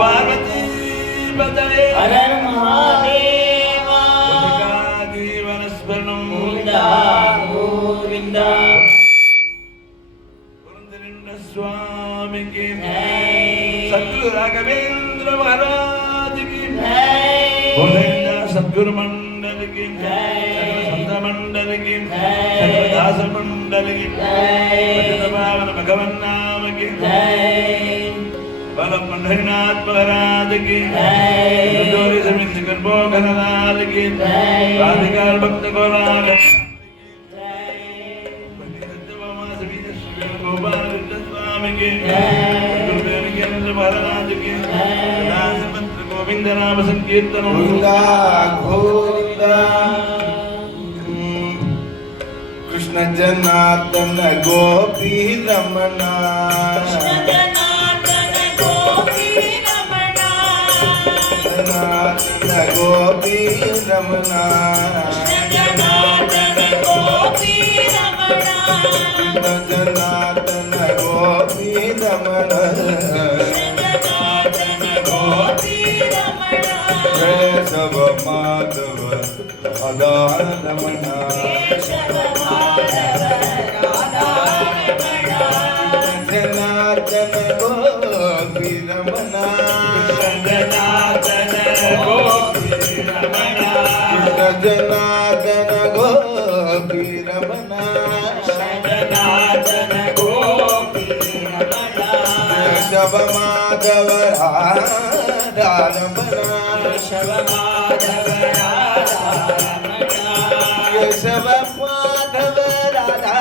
पार्वती बदले हर महादेवा जीवन स्मरणं गोविंदा गोविंदा स्वामी की सद्गुरु राघवेंद्र महाराज की गोविंदा सद्गुरु मंडल की संत मंडल की दास मंडल की पावन भगवान नाम की बल पंढरीनाथ महाराज की जोरी समित गणनाथ की राधिका भक्त गोराग गोविंद नाम संकीर्तन गोविंदा कृष्ण जनार्दन गोपी रमणा जनार्दन गोपी रमणा जनार्दन गोपी रमणा केशव माधव राधा रमणा जनार्दन गोपी रमणा जनार्दन गोपी रमणा केशव माधव राधा रमणा केशव माधव राधा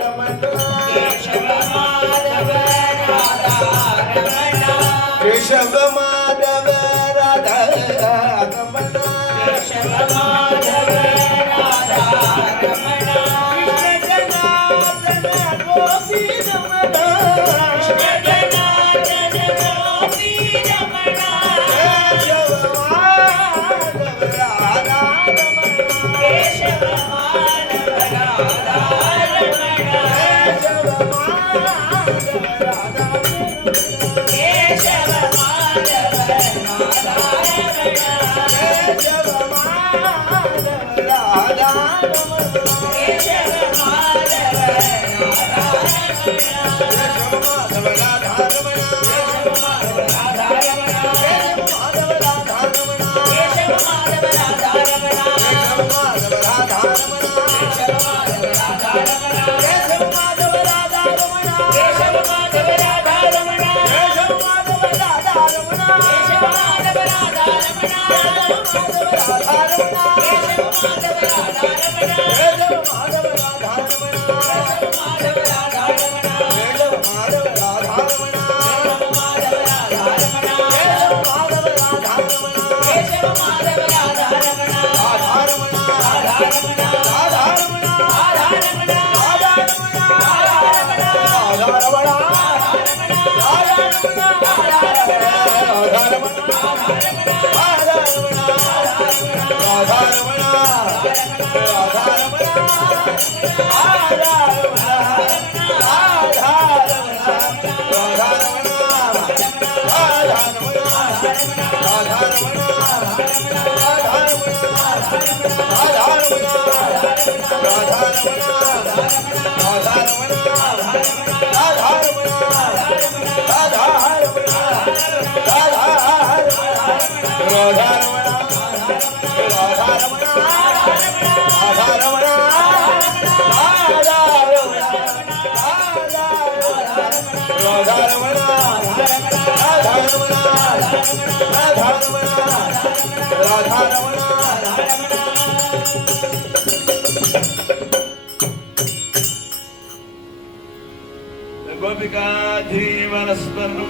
रमणा केशव माधव राधा रमणा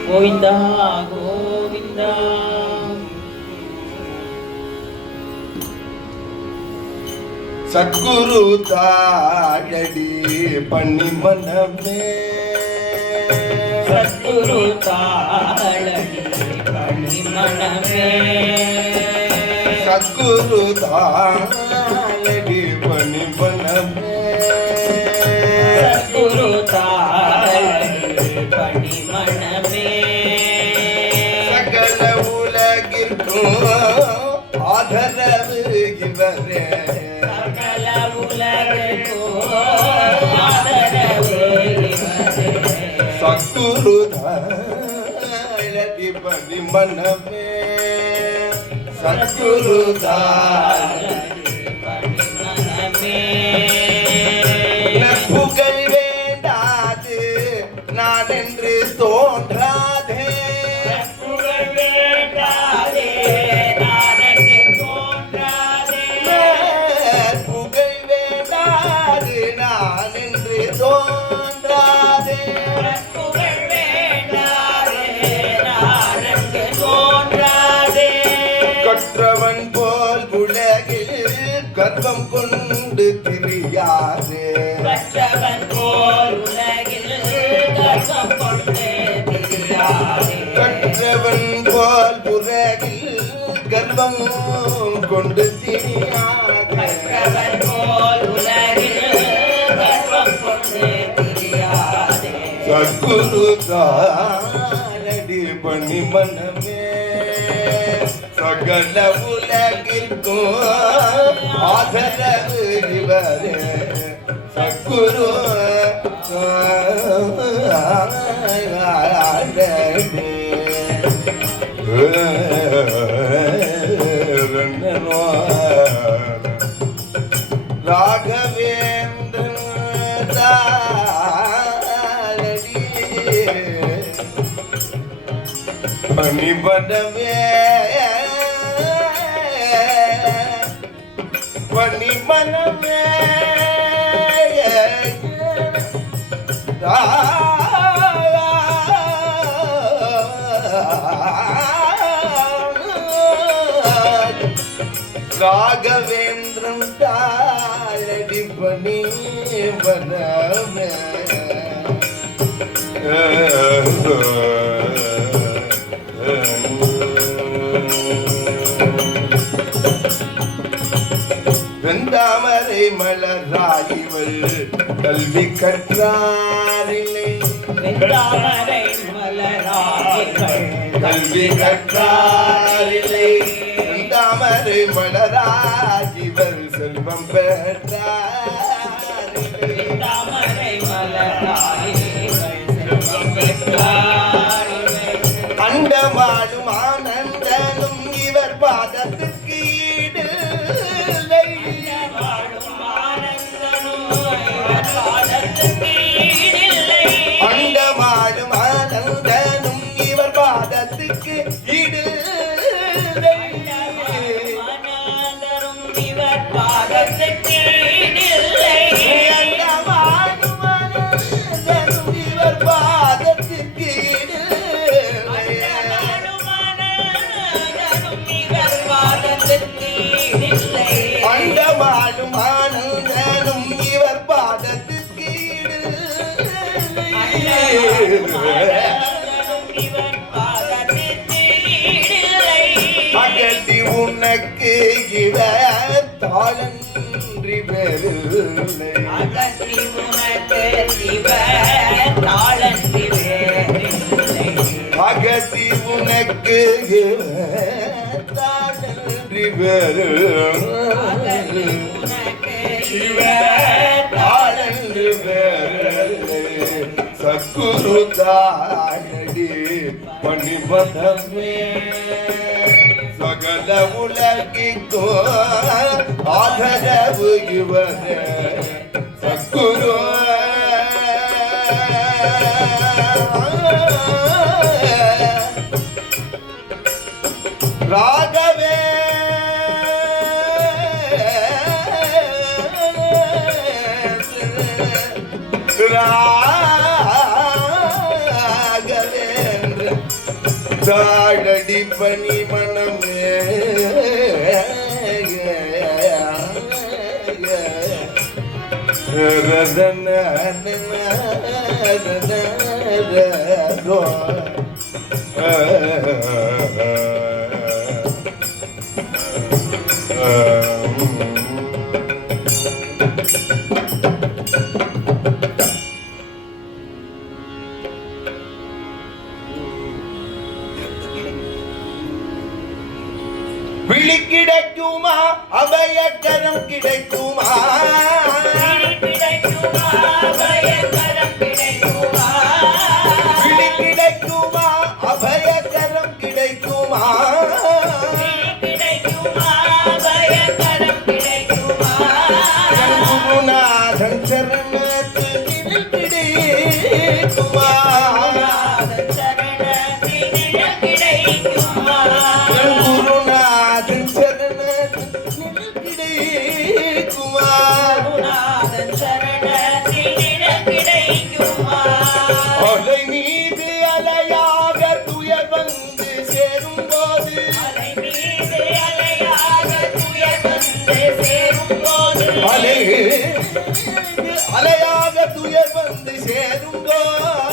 गोविंदा गोविंदा सद्गुरु ताड़ी पन्नी मन में सद्गुरु ताड़ी पन्नी मन में सद्गुरु ताड़ी पन्नी मन में सद्गुरु ताड़ी पन्नी मन में உலகிற்கும் ஆதரவு இவரே சகல உலகிற்கும் ஆதரவு இவரே. சத்குருதாழடி பணி மனமே சத்குருதாழ புகழ் வேண்டாது நான் என்று தோன்றாதே புகழ் வேண்டாதே நான் என்று தோன்றாதே. புகழ் வேண்டாது நான் என்று தோன்றாதே புகழ் வேண்டாதே நான் என்று தோன்றாதே. கற்றவன் போல் உலகில் கர்வம் கொண்டு திரியாதே கற்றவன் போல் உலகில் கர்வம் கொண்டு திரியாதே. கற்றவன் போல் உலகில் கர்வம் கொண்டு திரியாதே கற்றவன் போல் உலகில் கர்வம் கொண்டு திரியாதே. சத்குருதாரடி பணி மனமே சகல உலகிற்கும் ஆதரவு இவரே சத்குரு ராகவேந்திரன் தாளடி பணிபடவே பணிமனமே ராகவேந்திரன் தாழடி பணி பனமே வெந்தாமரை மலராயிவள் கல்வி கற்றாரில்லை வெந்தாமரை மலராகிகள் கல்வி கற்றாரில்லை வெந்தாமரை மலராயிவள் செல்வம் பெற்றாரில்லை வெந்தாமரை மலராகிகள் செல்வம் பெற்றார்கள். அண்டமாடும் ஆனந்தனும் இவர் பாதத்துக்கு ஈடில்லை வாழும் ஆனந்தனும் இவர் பாதத்துக்கு ஈடில்லை. அண்டமாடும் ஆனந்தனும் இவர் பாதத்துக்கு ஈடில்லை ஆனந்தரும் இவர் பாதத்துக்கு ஈடில்லை. அண்டமாடும் ஆனந்தனும் இவர் பாதத்துக்கு ஈடில்லை அண்டமாடும் ஆனந்தனும் இவர் பாதத்துக்கு அகதி உனக்கு இவர் தாளன்றி வேறில்லை அகதி உனக்கு இவர் தாளன்றி வேறில்லை தாளன்று வேறில்லை சத்குரு தாழடி பணிபதமே சகல உலகிற்கோ ஆதரவு இவரே சத்குரு ராகவே ராகவேந்திர தாழடி பணி மனமே ரதன விழி கிடைக்குமா அபயக்கரம் கிடைக்குமா கிடைக்குமா பயக்கரம் கிடைக்குமா விழி கிடைக்குமா அபயக்கரம் கிடைக்குமா கிடைக்குமா பயக்கரம் கிடைக்குமா குருநாதன் சரணத்தில் கிடைக்குமா சரணத்தில் கிடைக்குமா குருநாதன் சரணத்தில் கிடைக்குமா சரணத்தில் கிடைக்குமா அலை மீது அலையாக துயர் வந்து சேரும்போது அலை மீது அலையாக துயர் வந்து சேரும்போது அலை அலையாக துயர் வந்து சேரும்போது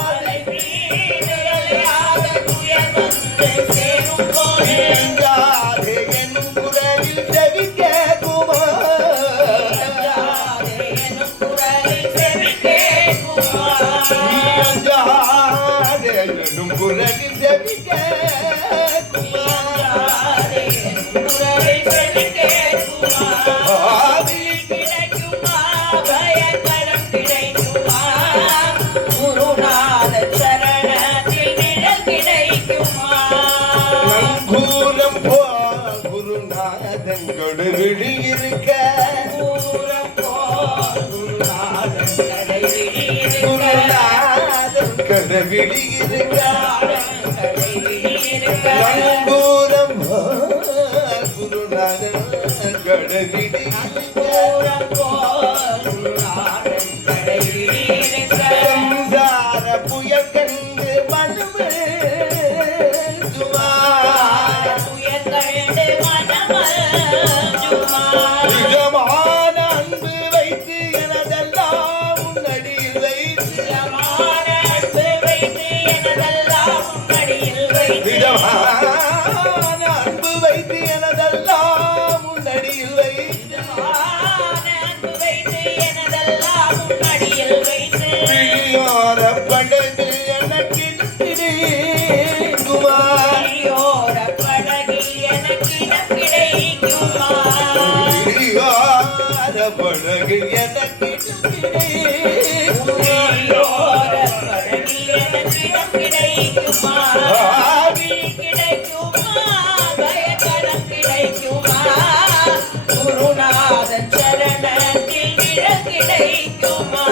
அலை மீது அலையாக துயர் வந்து சேரும்போது அஞ்சாதே என் குரலில் செவி கேட்குமா எனும் குரலில் செவி கேட்குமா அஞ்சாதே எனும் குரலில் செவி கேட்குமா குரலில் செவி கேட்குமா கிடைக்குமா பயக்கரம் கிடைக்குமா குருநாத சரணத்தில் நிழல் கிடைக்குமா நங்கூரம் போ குருநாதன் கொடுவிழி இருக்க தூரம் போல் குருநாதன் கடைவிழி இருக்க குருநாதன் கடவிழி இருக்க கடைவிழி இருக்க நங்கூரம் போ குருநாதன் கடவிழி இருக்க தூரம் போல் குருநாதன் கடைவிழி இருக்க சம்சார புயல் கண்டு மனமே துயர் கண்டு மனமஞ்சுமா நிஜமான அன்பு வைத்து எனதெல்லாம் உன்னடியில் வைத்து நிஜமான அன்பு வைத்து எனதெல்லாம் உன்னடியில் வைத்து நிஜமான அன்பு வைத்து எனதெல்லாம் உன்னடியில் வைத்து நிஜமான அன்பு வைத்து எனதெல்லாம் உன்னடியில் வைத்து விழியோர படகில் எனக்கு கிடைக்குமா அடியோர படகில் எனக்கு இடம் கிடைக்குமா விழியோர படகில் எனக்கு கிடைக்குமா அடியோர படகில் எனக்கு இடம் கிடைக்குமா கிடைக்குமா பயக்கரம் கிடைக்குமா குருநாதன் சரணத்தில் நிழல் கிடைக்குமா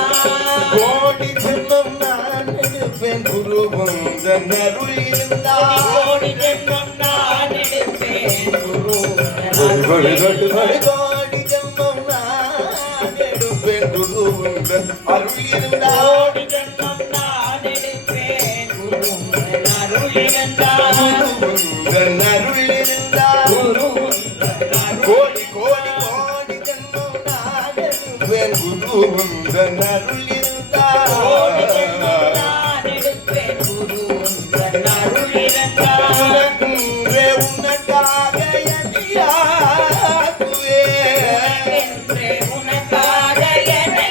கோடி ஜென்மம் நான் எடுப்பேன் குருவுந்தன் அருள் இருந்தால் கோடி ஜென்மம் நான் எடுப்பேன் கோடி ஜென்மம் நான் எடுப்பேன் குருவுந்தன் அருள் இருந்தால் கோடி ஜென்மம் நான் எடுப்பேன் குருவுந்தன் அருள் இருந்தால் குருவுந்தன் அருள் இருந்தால் கோடி கோடி கோடி ஜென்மம் நான் எடுப்பேன் குருவுந்தன் அருள் கோடி ஜென்மம் இருந்தால் நான் எடுப்பேன் குருவுந்தன் அருள் இருந்தால் உனக்கென்றே உனக்காக எண்ணியாக்குவேன் என்றே உனக்காக என்னை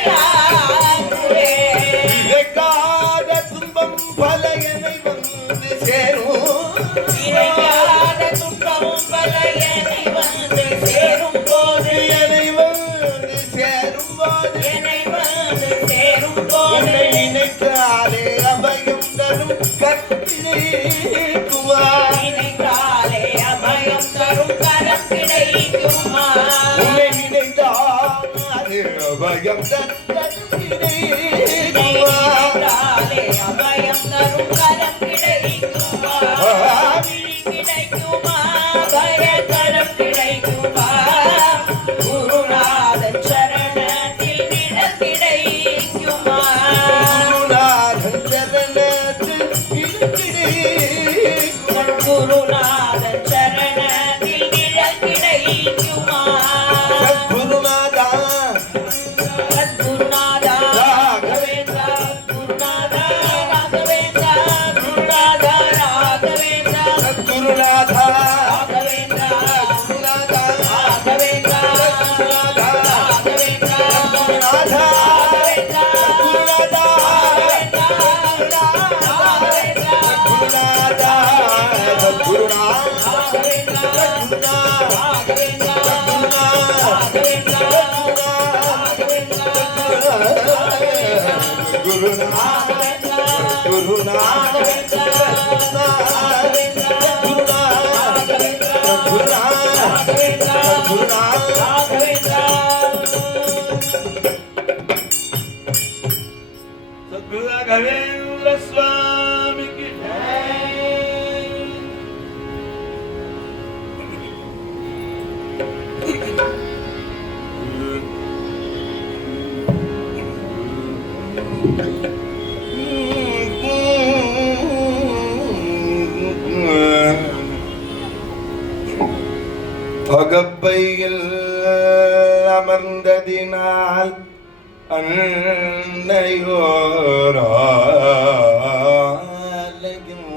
ஆக்குவேன் இழைக்காத துன்பம் பல என்னை வந்து சேரும் இணையாத துன்பமும் பல என்னை வந்து சேரும் போது என்னை வந்து சேரும் போது என்னை வந்து சேரும் போது உன்னை நினைத்தாலே அபயம் தரும் கற்பினை நினைத்தாலே அபயம் தரும் கரம் கிடைக்குமா உன்னை நினைத்தாலே அபயம் தரும் கற்பினை நினைத்தாலே அபயம் தரும் கரம் கிடைக்குமா கிடைக்குமா பயக்கரம் கிடைக்குமா குருநாதன் சரணத்தில் நிழல் கிடைக்குமா குருநாதன் சரணத்தில் கிடைக்குமா குருநாதன் சரணத்தில் நிழல் கிடைக்குமா குருநாதா சத்குருநாதா ராகவேந்திரா குருநாதா ராகவேந்திரா குருநாதா ராகவேந்திரா குருநாதா ராகவேந்திரா குருநாதா ராகவேந்திரா குருநாதா ராகவேந்திரா குருநாதா ராகவேந்திரா குருநாதா ராகவேந்திரா குருநாதா குருநாதா ராகவேந்திரா குருநாதா அகப்பையில் அமர்ந்ததினால் அன்னையோராலயம்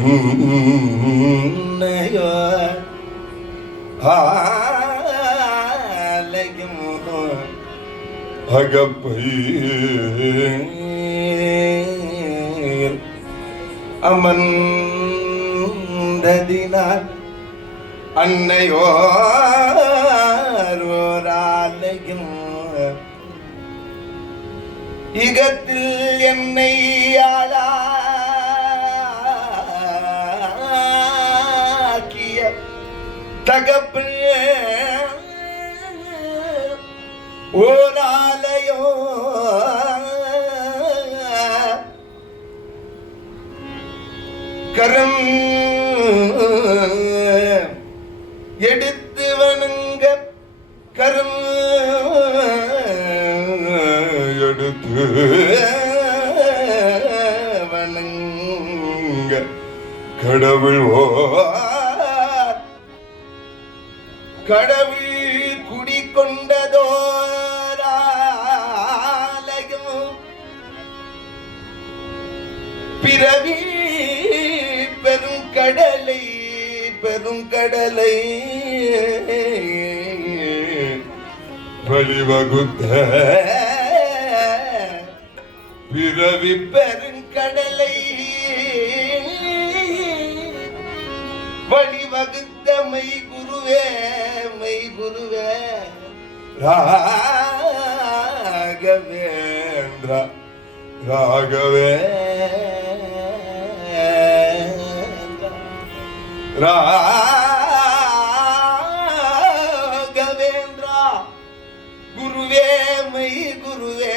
அன்னையோர் ஆலயம் அகப்பையில் அமர்ந்ததினால் அன்னையோராலயம் இகத்தில் என்னை ஆளாக்கிய தகப்பில் ஓராலயம் கரம் எடுத்து வணங்க கரம் எடுத்து வணங்க கடவுள் கடவுள் குடிக்கொண்டதோராலயம் பிறவி பெருங்கடலை பெருங்கடலை வழிவகுத்த பிறவி பெருங்கடலை வழிவகுத்த மெய்குருவே மெய்குருவே ராகவேந்திர ராகவேந்திரா குருவே மெய் குருவே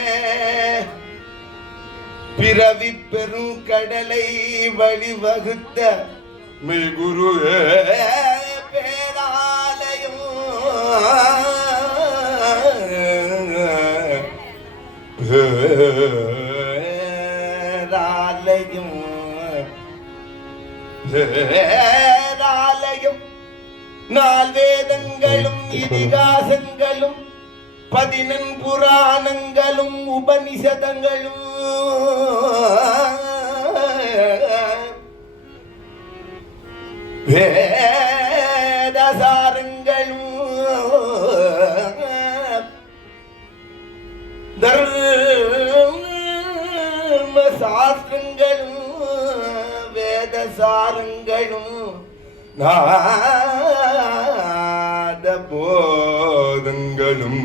பிறவி பெருங்கடலை வழிவகுத்த மெய் குருவே பேராலயம் பேராலயம் பேராலயம் நால்வேதங்களும் இதிகாசங்களும் 14 புராணங்களும் உபனிஷதங்களும் வேதசாரங்களும் தர்ம சாஸ்திரங்களும் வேதசாரங்களும் நாத போதங்களும்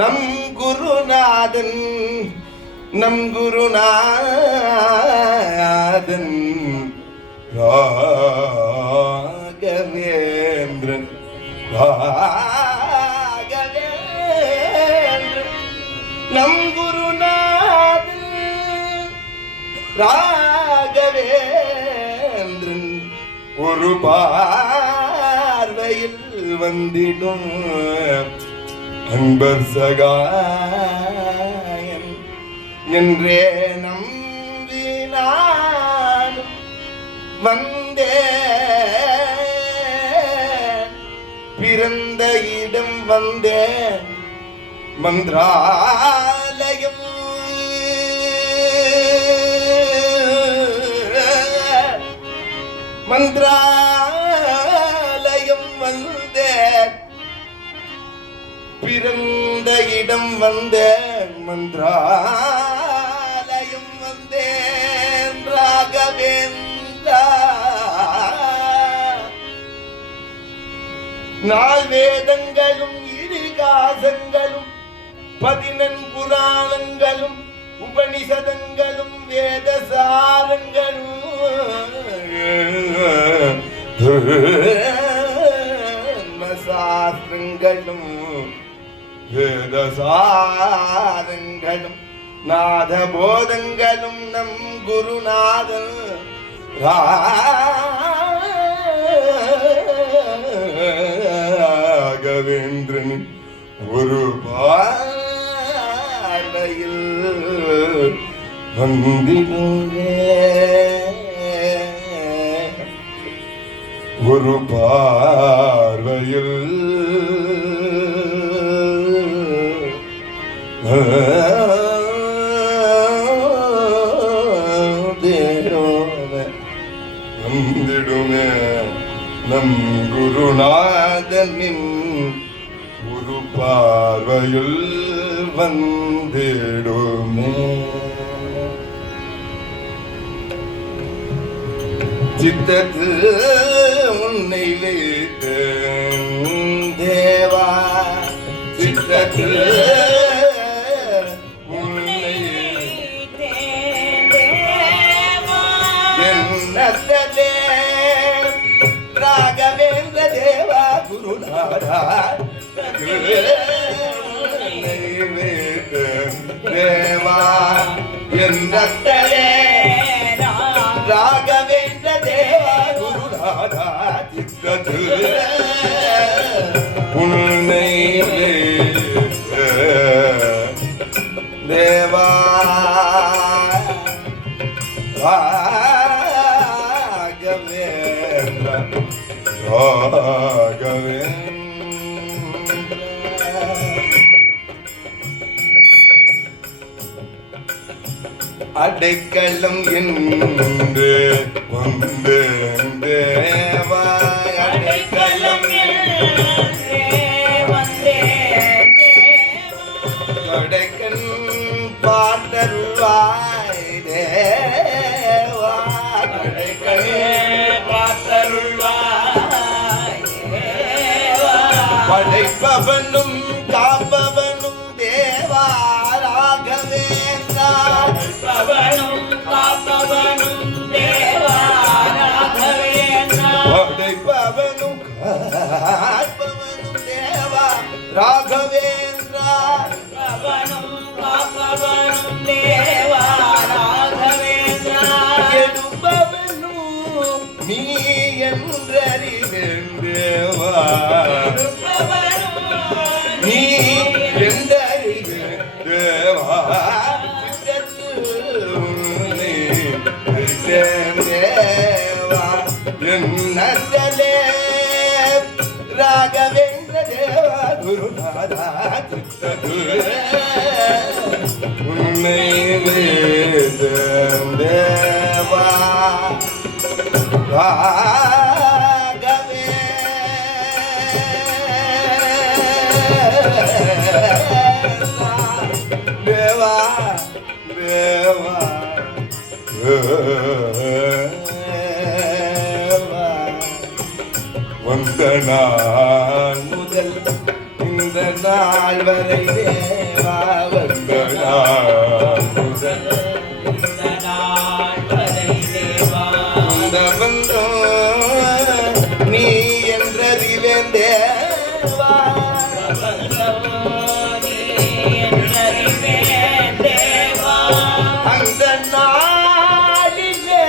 நம் குருநாதன் ராகவேந்திரன் நம் குருநாதன் ராகவேந்திரன் ஒரு பார்வையில் வந்திடும் அன்பர் சகாயம் என்றே நம்பினான் வந்தேன் பிறந்த இடம் வந்தேன் மந்திராலயம் மந்திராலயம் வந்தேன் பிறந்த இடம் வந்தேன் மந்திராலயம் வந்தேன் ராகவேந்திரா நால் வேதங்களும் இதிகாசங்களும் 14 புராணங்களும் உபனிஷதங்களும் வேதசாரங்களும் சாஸ்திரங்களும் வேதசாரங்களும் நாதபோதங்களும் நம் குருநாதன் ராகவேந்திரன் ஒரு பார்வையில் வந்திடுவே ஒரு பார்வையில் வந்திடுமே நம் குருநாதனின் ஒரு பார்வையில் வந்திடுமே. சித்தத்து உன்னை வைத்து தேவா, சித்தத்து உன்னை என்னத்ததே ராகவேந்திர தேவா குருநாதா, உன்னை வைத்து தேவா என்னத்ததே ராகவேந்திர தேவா குருநாதா, சித்தத்து உன்னை தேவா ராகவேந்திர ராகவேந்திர. அடைக்கலம் என்று வந்தேன் தேவா, அடைக்கலம் கொடைக்கன் பார்த்தருள்வாய் தேவா, கொடைக்கன் படைப்பவனும் காப்பவனும் தேவா ராகவேந்திரா, படைப்பவனும் காப்பவனும் தேவா ராகவேந்திரா, படைப்பவனும் காப்பவனும் தேவா ராகவேந்திரா, படைப்பவனும் காப்பவனும் தேவா ராகவேந்திரா, எடுப்பவனும் நீ என்றறிவேன் தேவா, நீ என்றறிவேன் தேவா, உன்னை தேவா என்னே ராகவேந்திர தேவா குருநாதா, சித்தது உன்னை தேவா தேவா தேவா வந்த நாள் முதல் இந்த நாள் வரை தேவா, வந்த நாள் முதல் இந்த நாள் வரை தேவா, வந்தோ நீ என்றறிவேன் தேவா, அந்த நாளிலே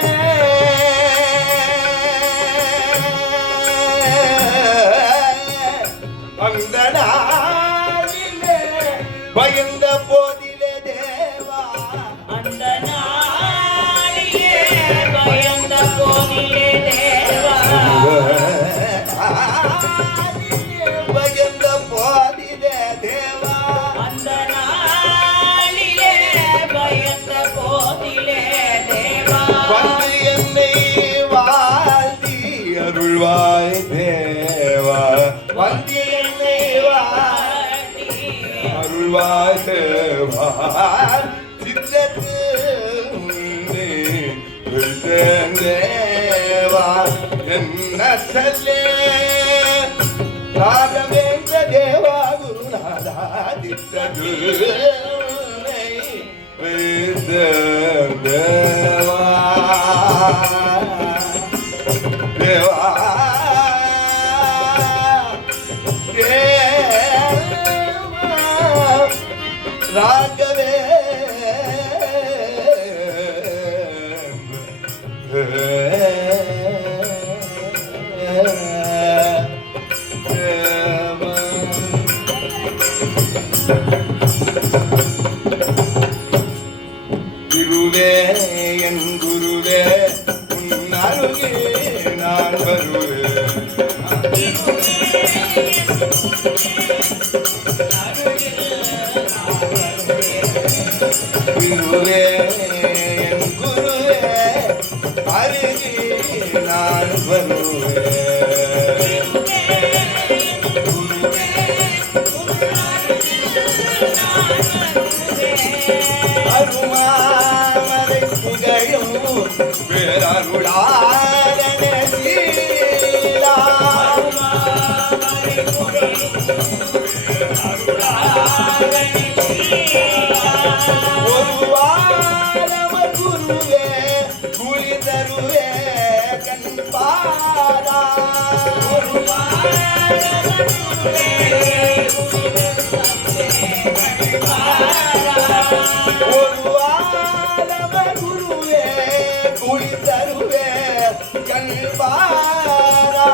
அந்த நாளிலே பயந்த போதிலே தேவா, அந்த நாளிலே பயந்த போதிலே தேவா, பயந்த போதிலே தேவா, அந்த நாளிலே பயந்த போதிலே தேவா, வந்து என்னை வாழ்த்தி அருள்வாய் தேவா, வந்து என்னை வாழ்த்தி அருள்வாய் தேவா, சித்தத்து உன்னை வைத்தேன் தேவா என்ன சொல்லே ராகவேந்திர தேவா குருநாதா, சித்தத்து உன்னை வைத்தேன் தேவா தேவா குருவே என் குருவே உன்னை அருகில் நான் வருவேன் குருவே என் குருவே அருகில் நான் வருவேன் அருமாமரை புகழும் பேரருளாளன சீலா ஒரு வாரமர் குருவே குளி தருவே கண்பாரா ஒரு வாரமர் குருவே ஒரு வாரமர் குருவே குளி தருவே கண்பாரா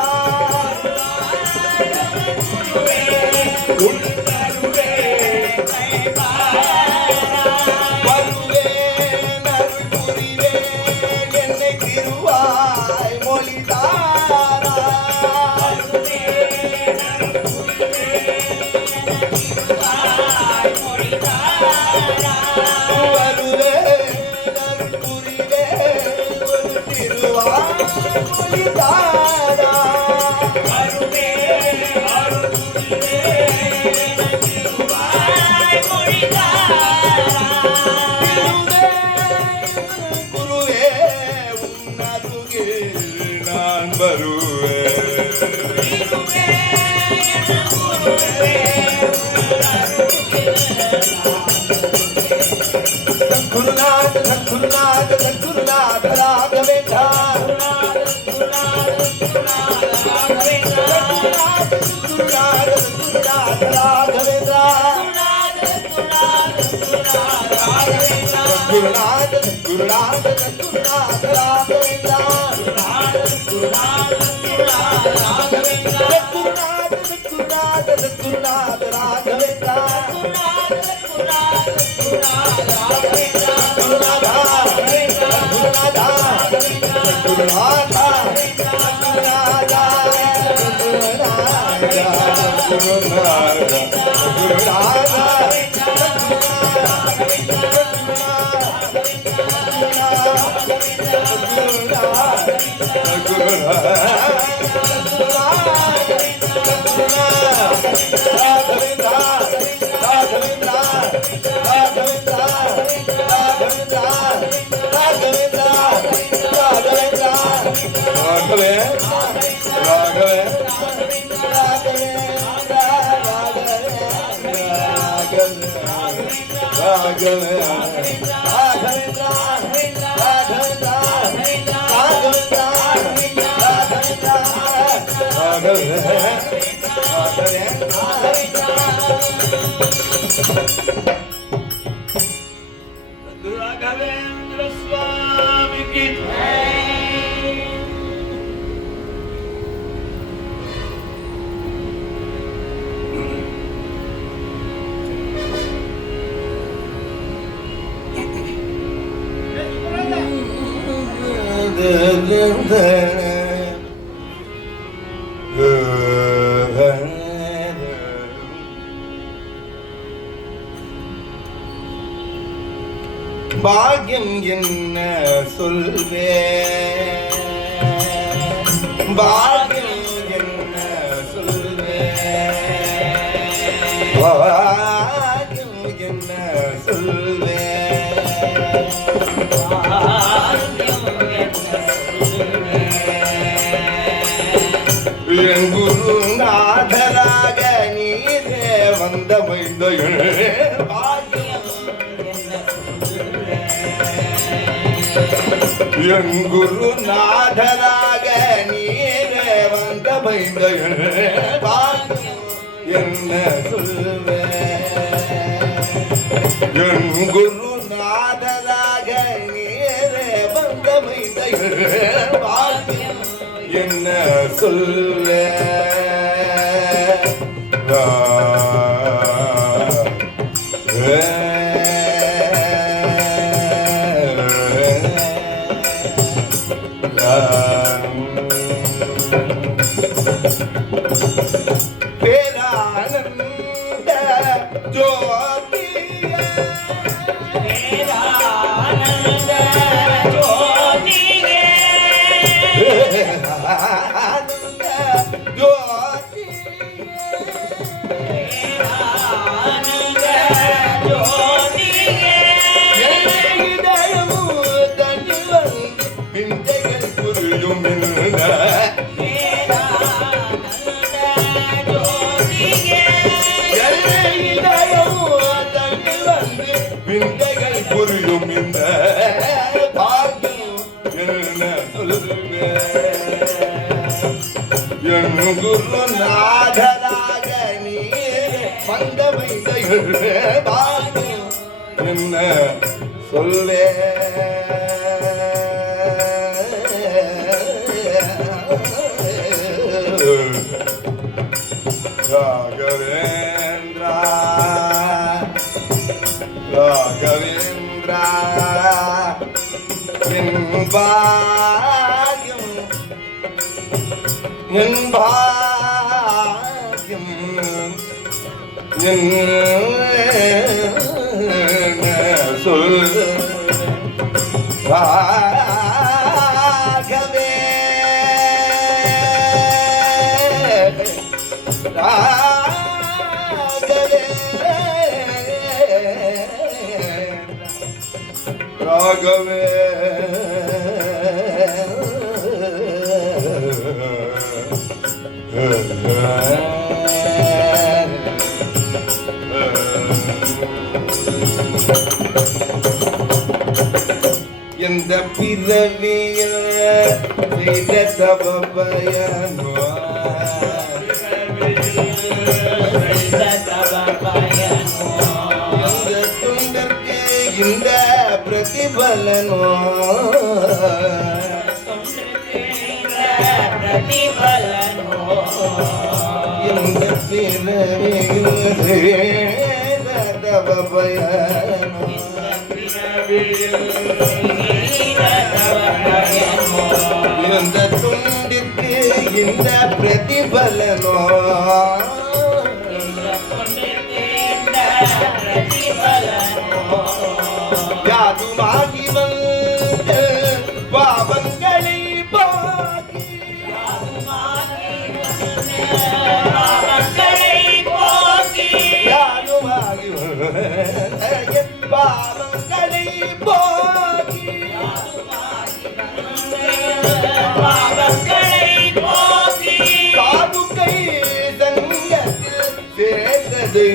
Gurunath Raghavendra Swami ki பாக்யம் என்ன சொல்வே பாக்யம் என்ன சொல்வே பாக்யம் என்ன சொல்வே என் குருநாதராக நீரே வந்த மைந்தகள் என் குருநாதராக நீரே வந்த மைந்தகள் என்ன சொல்வே என் குருநாதராக நீரே வந்த மைந்தகள் என்ன சொல்வே இருக்கும் இந்த பாக்கியம் என்ன சொல்லுவேன் என் குருநாதராக நீர் வந்தமைந்த பாக்கியம் என்ன சொல்வே ராகவேந்திரா ராகவேந்திரா என் பாக்கியம் என் பாக்கியம் என்ன சொல் ராகவே ராகவே ராகவே எந்த பிறவியில் செய்த தவ பயனோ எந்த துண்டற்கு இந்த பிரதிபலனோ எந்த பிறவியில் செய்த தவ பயனோ இந்த துண்டிற்கு இந்த பிரதிபலனோ யாதுமாகி வந்து பாவங்களை போக்கி யாதுமாகி என் பாவங்களை போக்கி காதுகை சங்கத்தில் சேர்ந்தது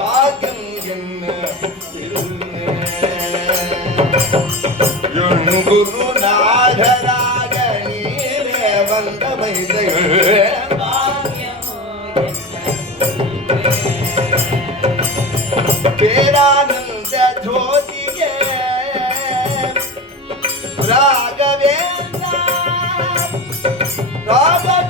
பாக்கியம் என்ன என் குருநாதராக நீரே வந்தமைந்த பேரானந்த ஜோதியே ராகவேந்திரா ராகவே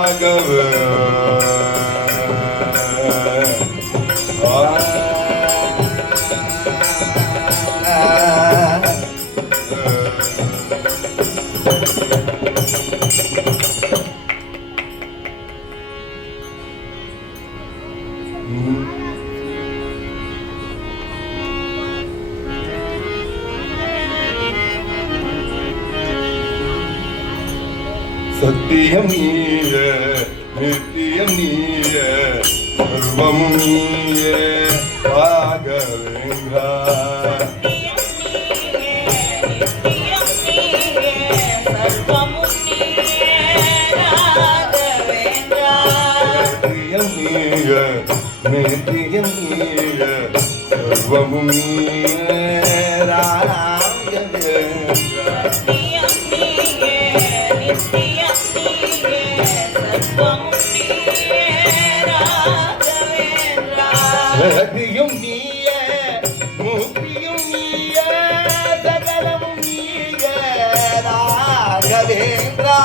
ராகவே சத்தியம் நீயே நித்தியம் நீயே சர்வம் நீயே ராகவேந்திரா சத்தியம் நீயே நித்தியம் நீயே சர்வம் நீயே ராகவேந்திரா சதியும் நீயே முக்தியும் நீயே சகலமும் நீயே ராகவேந்திரா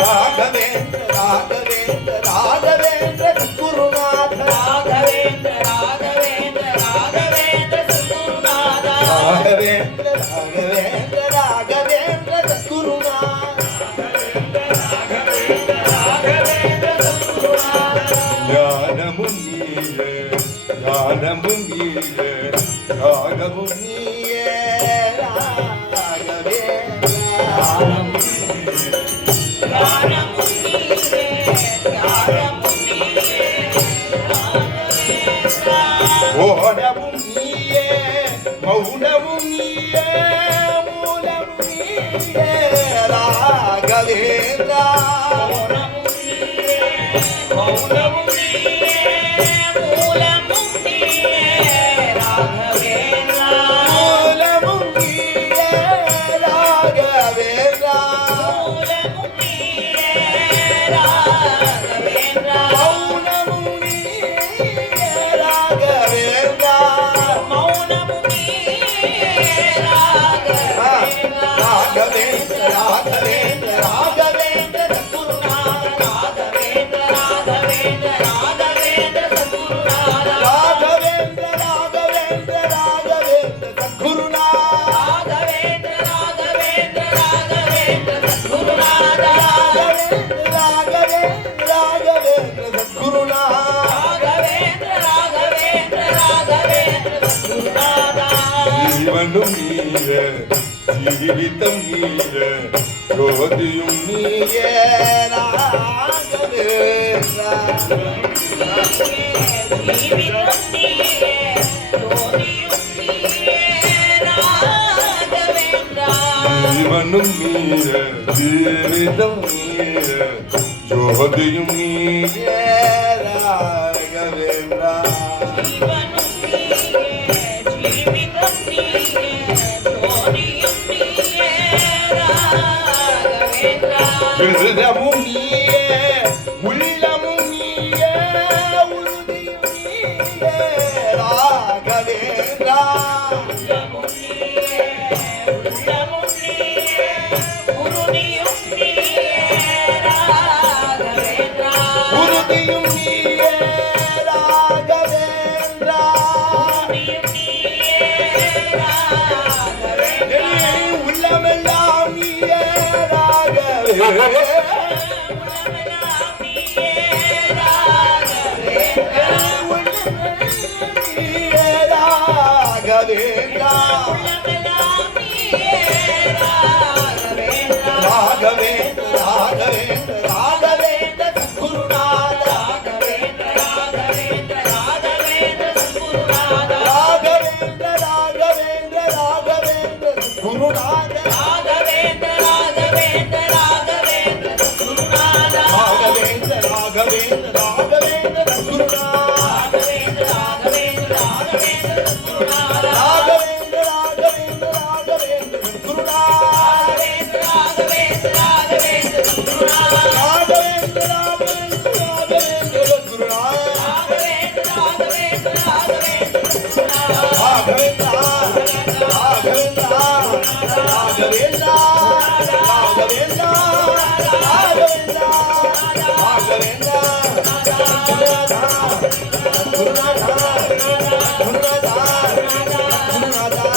ராகவேந்திர ராகவேந்திர ராகவேந்திர குருநாத ராகவேந்திர ராகவேந்திர ராகவேந்திர குருநாத ராகவேந்திர ராகவேந்திர ராகவேந்திர குருநாத ஞான ஞானமும் நீயே ஞானமும் நீயே ராகமும் நீயே ராகவே ஞானமும் நீயே ஞானமும் நீயே ஓடமும் நீயே மௌனமும் நீயே மூலமும் நீயே ராகவேந்திரா மௌனமும் நீயே மூலமும் நீயே ராகவேந்திரா மூலமும் நீயே ராகவேந்திரா மூலமும் நீயே ராகவேந்திரா மௌனமும் நீயே ராகவேந்திரா மௌனமும் நீயே ராகவேந்திரா ராகவேந்திர ராகவேந்திர ராகவேந்திர குருநாத ராகவேந்திர ராகவேந்திர ராகவேந்திர சத்குருநாத ராகவேந்திர ராகவேந்திர ராகவேந்திர குருநாத ராகவேந்திர ராகவேந்திர ராகவேந்திர சத்குருநாத ராகவேந்திர ராகவேந்திர ராகவேந்திர குருநாத ராகவேந்திர ராகவேந்திர ராகவேந்திர சத்குருநாத ஜீவனும் நீயே ஜீவிதம் நீயே ஜோதியும் நீயே ராகவேந்திர ஜீவிதம் நீயே ஜோதியும் நீயே ராகவேந்திரா ஜீவனும் நீயே ஜீவிதம் நீயே ஜோதியும் நீயே ராகவேந்திர ஜீவனும் நீயே ஜீவிதம் நீயே ஜோதியும் நீயே ராகவேந்திரா விருதமும் நீயே உள்ளமும் நீயே உறுதியும் நீயே ராகவேந்திர உள்ளமும் நீயே உள்ளமும் நீயே உறுதியும் நீயே ராகவேந்திரா உறுதியும் நீயே ராகவேந்திர உறுதியும் நீயே ராகவேந்திரா உள்ளமெல்லாம் நீயே ராகவேந்திர உலகமெல்லாம் நீயே ராகவேந்திரா நீயே ராகவேந்திர உலகமெல்லாம் நீயே ராகவேந்திரா ராகவேந்திர ராகவேந்திர ராகவேந்திர குருநாத ராகவேந்திர ராகவேந்திர ராகவேந்திர சத்குருநாத ராகவேந்திர ராகவேந்திர ராகவேந்திர குருநாத ராகவேந்திர ராகவேந்திர ராகவேந்திர சத்குருநாத ராகவேந்திர ராகவேந்திர ராகவேந்திர குருநாத ராகவேந்திர ராகவேந்திர ராகவேந்திர சத்குருநாத ராகவேந்திர ராகவேந்திர ராகவேந்திர குருநாத ராகவேந்திர ராகவேந்திர ராகவேந்திர சத்குருநாத ராகவேந்திர ராகவேந்திர ராகவேந்திர குருநாத ராகவேந்திர ராகவேந்திர ராகவேந்திர சத்குருநாத ராகவேந்திர ராகவேந்திர ராகவேந்திர ராகவேந்திர ராகவேந்திர ராகவேந்திர குருநாத குருநாத குருநாத குருநாத குருநாத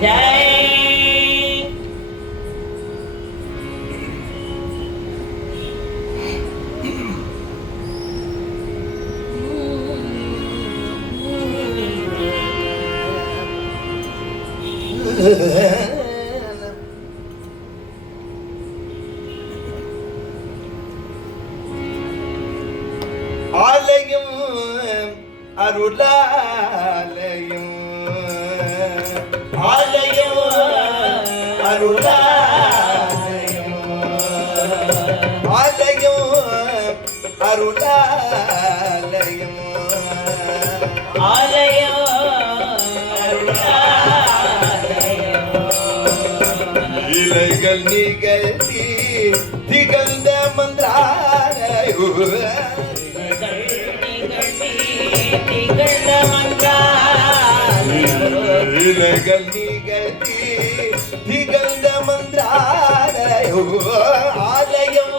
जय ஆலயம் அருளாலயம் ஆலயம் அருளாலயம் ஆலயம் அருளாலயம் ஆலயம் இலைகள் நிகழ்த்தி திகழ்ந்த மந்திராலயோ இலைகள் நிகழ்த்தி திகழ்ந்த மந்திராலயோ ஆலயம்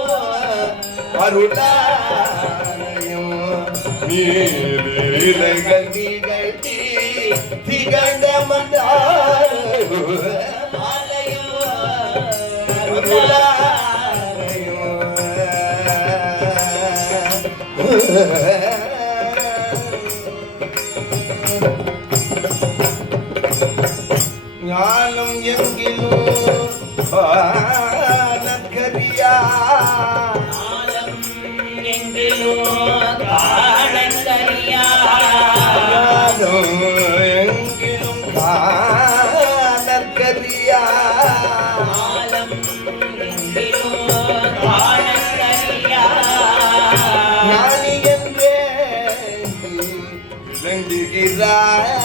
அருளாலயம் இலைகள் நிகழ்த்தி திகழ்ந்த மந்திராலயோ ஆலயம் ஞானம் எங்கிலும் நற்கரியா ஞானம் எங்கிலும் நற்கரியா ஞானி என்றே விளங்குகிறாய்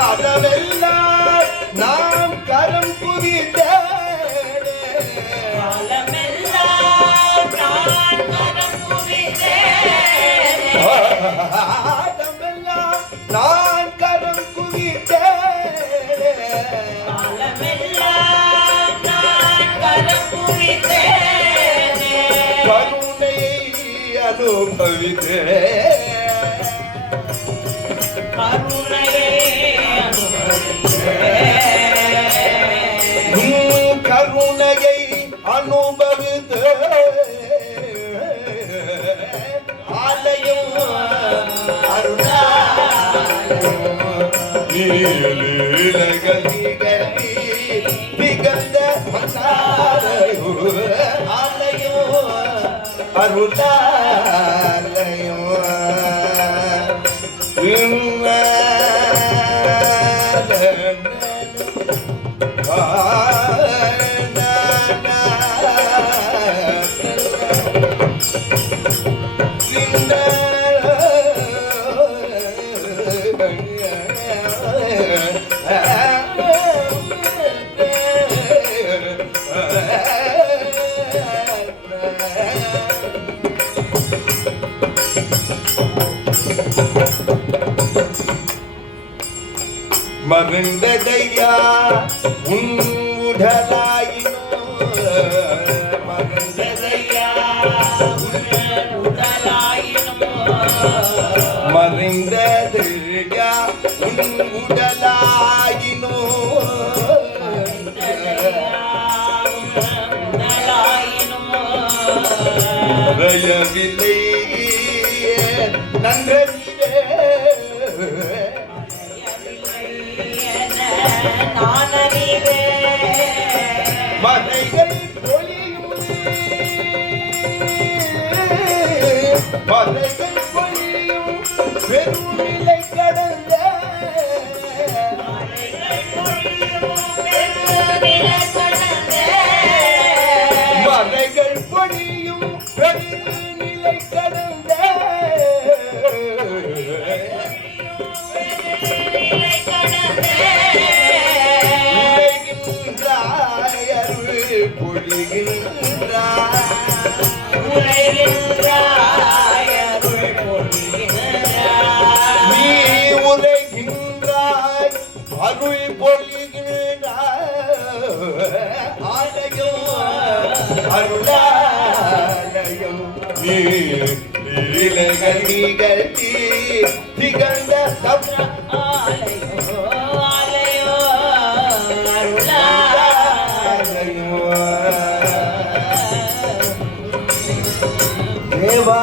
காலமெல்லாம் நாம் கரம் குவித்த நான் கரம் குவித்த கருணையை அனுபவித்தே கருணையை அனுபவித்து ஆலயம் அருளாலயம் திகழ்ந்த ஆலயம் அருளாலயம் மறந்ததையா உன் உடலாயினோ மறந்ததையா மறைந்ததையா உன் உடலாயினோ மறையவில்லை நன்றறிவே மலைகள் பொழியும் மலைகள் பொழியும் பெருநிலை கடந்த மலைகள் பொழியும் பெருநிலை கடந்த நீ உரைகின்றாய் அருள் பொழிகின்றாய் ஆலயம் அருளாலயம் நீ லீலைகள் நிகழ்த்தி திகழ்ந்த தேவா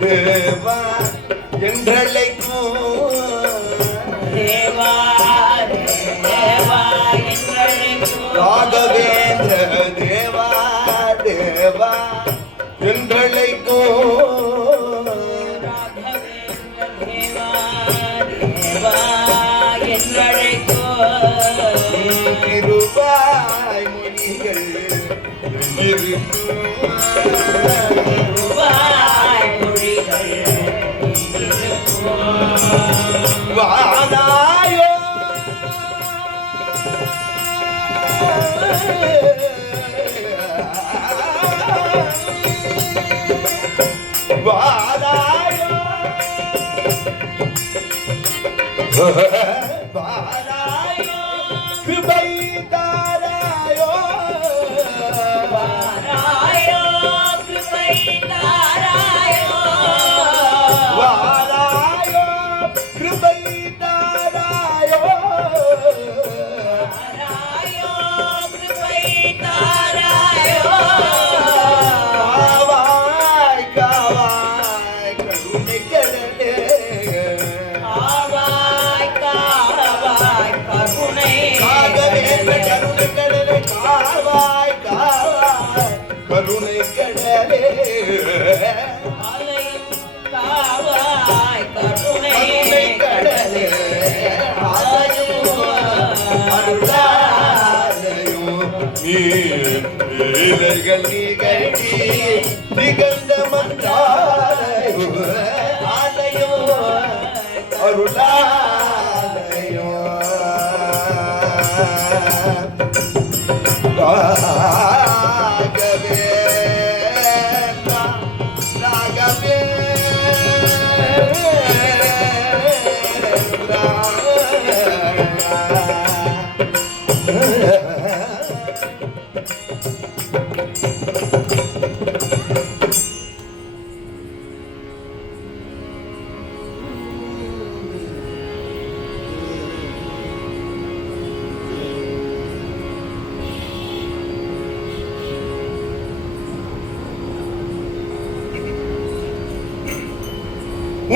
தேவா என்றழைக்கும் ராகவேந்திர தேவா தேவா என்றழைக்கும் திருவாய் மொழிகள் வாதாயோ வாதாயோ வாதாயோ கிருபை தாராயோ வாராயோ கிருபை தாராயோ வாதாயோ கிருபை தாராயோ வாராயோ கிருபை தாராயோ காவாய் காவாய் கருணை கடலே ஆவாய் காவாய் கருணை காகவேந்த கருணை கடலே காவாய் காவாய் கருணை கடலே ஆலயம் காவாய் கருணை கருணை கடலே அருளாலயம் நீர்கள் நிகழ்ச்சி நிகழ்ந்த மன்றாலயம் ஆலயம் அருளாலயம்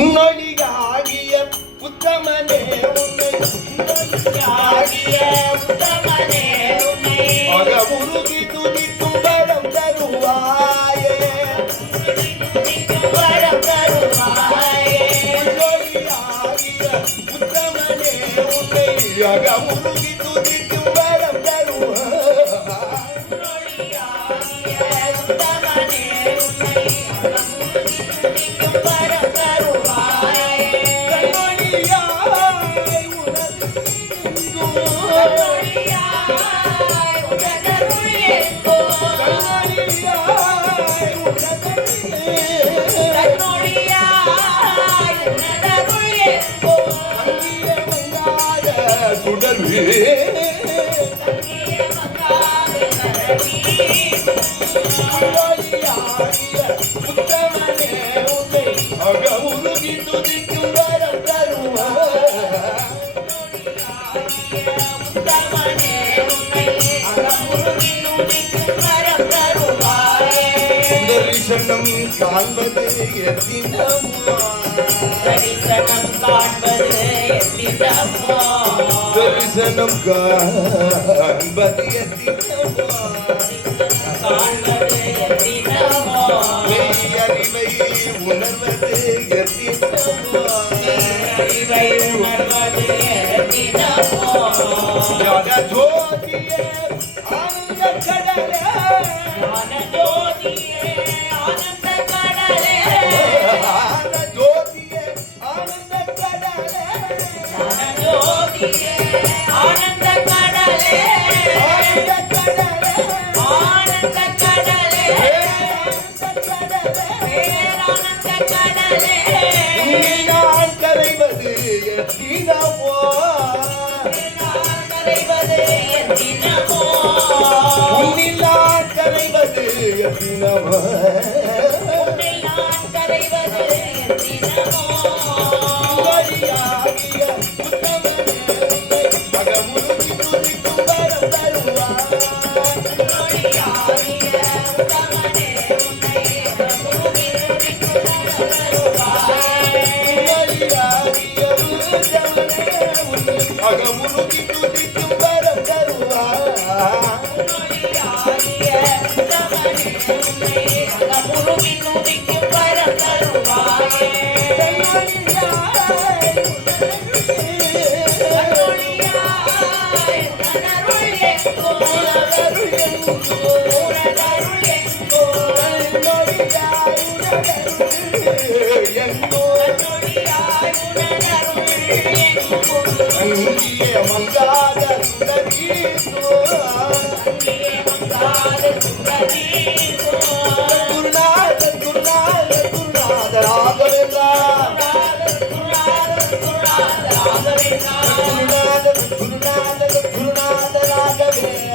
உன்னொழியாகிய உத்தமனே உன்னை ஆகிய உத்தமனே உன்னை அகமுருகி துதிக்கும் வரம் தருவாயே வரம் தருவாயே உன்னொழியாகிய உத்தமனே உன்னை அகமுருகி துதிக்கும் வரம் தருவாயே உத்தமனே உன்னை துதிக்கும் வரம் தருவாயே கண்மணியாய் உனது கண்மணியாய் உனதருள் எங்கோ கண்மணியாய் உனது கண்ணொழியாய் உனதருள் எங்கோ சுடர்வே தங்கிய மங்காத கரவி உத்தமனே உன்னை அகமுருகி துதிக்கும் வரம் உத்தமனே உன்னை அகமுருகி துதிக்கும் வரம் தருவாயே தரிசனம் காண்பது எத்தினமோ தரிசனம் காண்பது எத்தினமோ தரிசனம் காண்பது எத்தினமோ காண்பது எத்தினமோ மெய் அறிவை உணர்வது எத்தினமோ அறிவை உணர்வது எத்தினமோ ஞான ஜோதியே ஆனந்த கடலே ஞான ஜோதியே ஆனந்த கடலே ஞான ஜோதியே ஆனந்த கடலே ஞான ஜோதியே ஆனந்த கடலே ஆனந்த கடலே பேரானந்த கடலே நான் கரைவது எத்தினமோ நான் கரைவது எத்தினமோ உன்னில் நான் கரைவது எத்தினமோ உன்னில் நான் கரைவது எத்தினமோ வழியாகிய உத்தமனே உன்னை அகமுருகி துதிக்கும் வரம் தருவாய் நொழியாகிய உத்தமனே உன்னை அகமுருகி துதிக்கும் வரம் தருவாய் வழியாகிய உத்தமனே உன்னை அகமுருகி துதிக்கும் வரம் தருவாய் நொழியாகிய உத்தமனே உன்னை அகமுருகி துதிக்கும் வரம் தருவாயே கண்ணொழியாய் உனதருள் எங்கோ உனதருள் எங்கோ அங்கியே மங்காத சுடரீசோ குருநாத குருநாத குருநாத ராகவேந்திரா குருநாத குருநாத குருநாத ராகவேந்திரா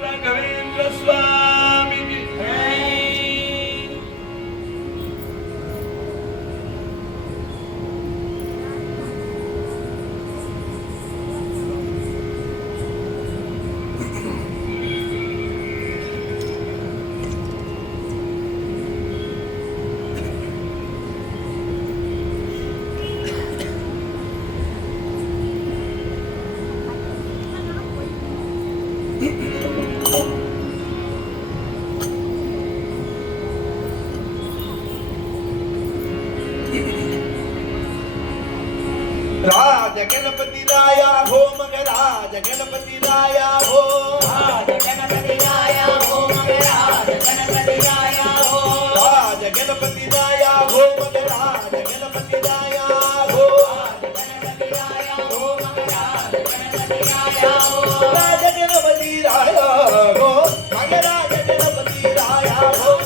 राघवेंद्र स्वामी की राज गणपति राया हो मगराज गणपति राया हो राज गणपति राया हो मगराज गणपति राया हो राज गणपति राया हो मगराज गणपति राया हो राज गणपति राया हो मगराज गणपति राया हो राज गणपति राया हो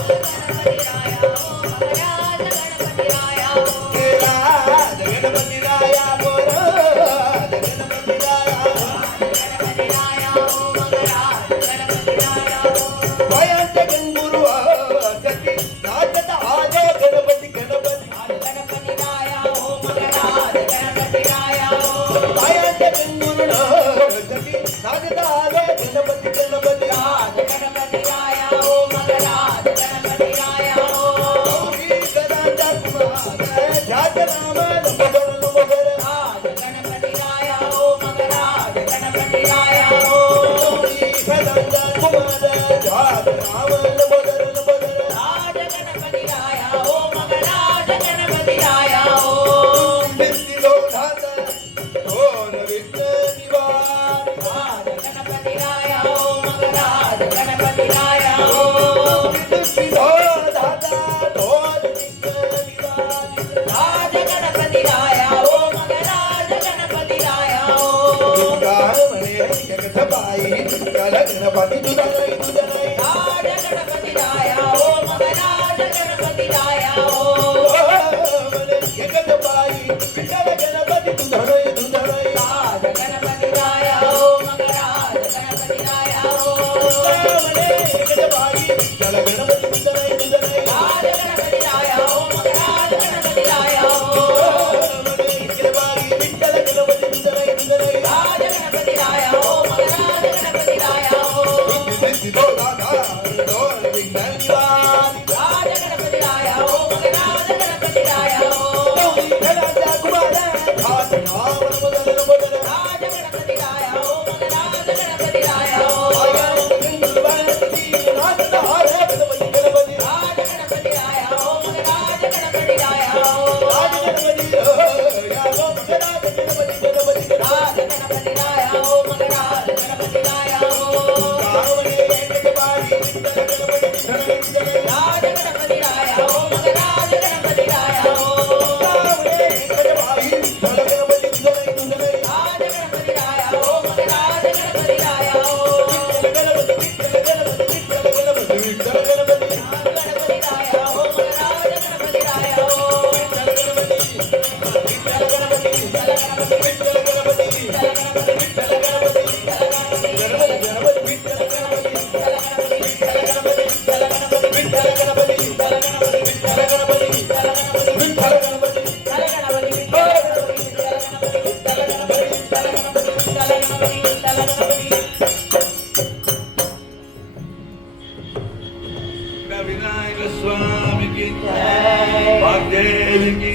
गणपति दुदलाई दुदलाई राज गणपति राया हो मगराज गणपति राया हो जगत पाई विठल गणपति दुदलाई दुदलाई राज गणपति राया हो मगराज गणपति राया हो जगत पाई विठल गणपति दुदलाई दुदलाई राज गणपति राया हो मगराज गणपति राया हो जगत पाई विठल गणपति दुदलाई दुदलाई राज गणपति राया हो मगराज गणपति राया हो दो दादा दो विघ्न निवारण राज गणपति राया हो मगराज गणपति राया हो राजा कुमार घाट नाम बदल बदल राज गणपति राया हो मगराज गणपति राया हो आया गणपति नाथ हारे की वाग्देवी की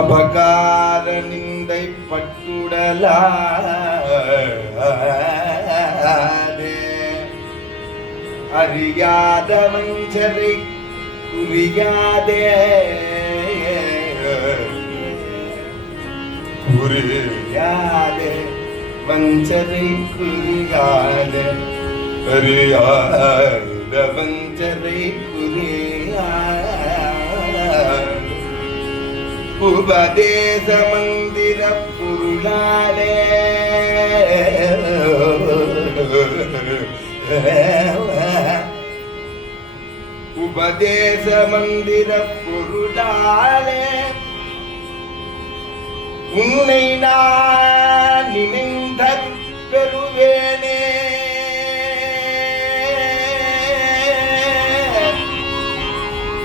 அபகார நிந்தை பட்டுடலாதே அறியாத வஞ்சரை குறியாதே குறியாதே வஞ்சரை குறியாதே அறியாத வஞ்சரை குறியாதே உபதேச மந்திர பொருளாலே உபதேச மந்திர பொருளாலே உன்னை நான் நினைந்த பெறுவேனே.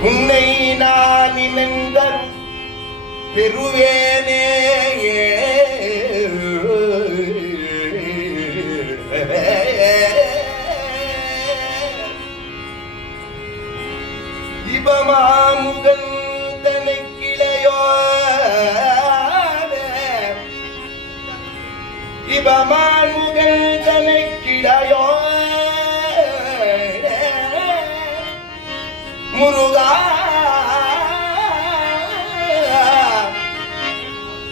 உன்னை நான் நினைந்த பெறுவேனே. இபமாமுகன் தனை கிளையோ இபமாமுகன் தனை கிளையோ முருகா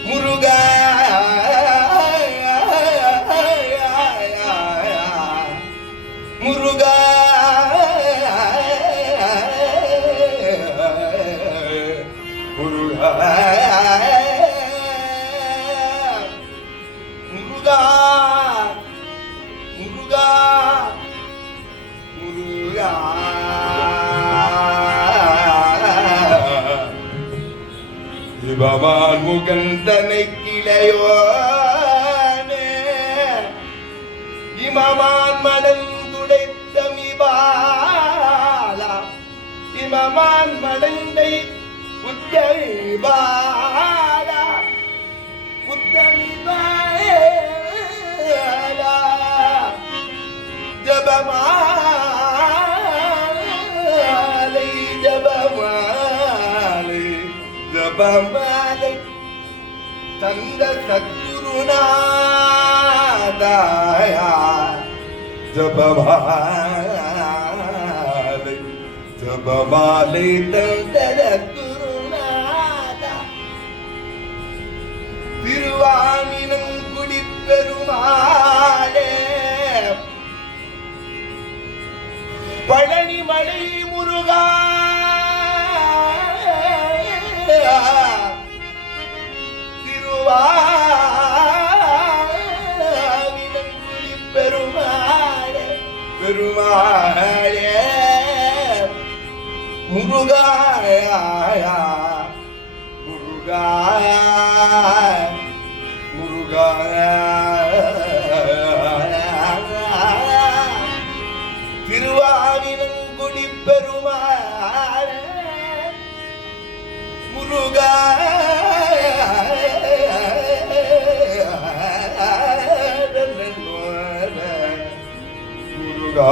முருகா முருகா முருகா முருகா முருகா முருகா இவமான் முகந்தனை கிளையோனே இமமான் மடந்துடைத்த மிபாலா இமமான் மடந்தை உத்தமிபாலா உத்தமிபாலா ஜபமாலை ஜபமாலை ஜபமாலை தந்த சத்குருநாதாயா ஜபமாலை ஜபமாலை தந்த சத்குருநாதா திருவாமினம் குடிப்பெருமாளே பழனிமலை முருகா திருவாவினங்குடி பெருமாளே பெருமாளே முருகாயா முருகா முருகா திருவாவினங்குடி பெருமாளே முருகா முருகா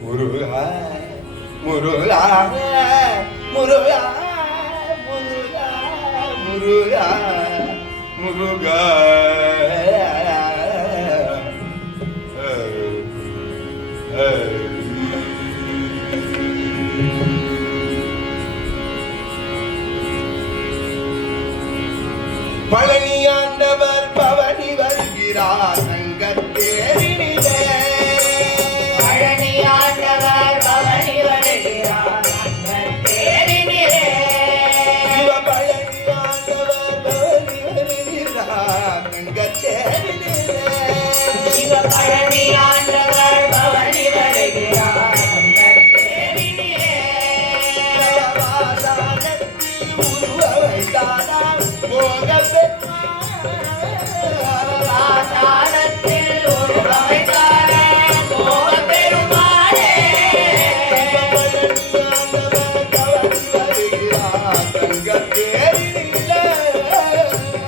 முருகா முருகா முருகா முருகா முருகா பழனியாண்டவர் பவனி வருகிறார் தங்கத்தேரினிலே பழனியாண்டவர் பவனி வருகிறார் தங்கத்தேரினிலே சிவபழனியாண்டவர் பவனி வருகிறார் தங்கத்தேரினிலே சிவபழனியாண்டவர் பவனி வருகிறார் தங்கத்தேரினிலே நவபாசானத்தில் உருவ வைத்தானாம் பாதாளத்தில் ஒரு அமைத்தார போக பெருமாளே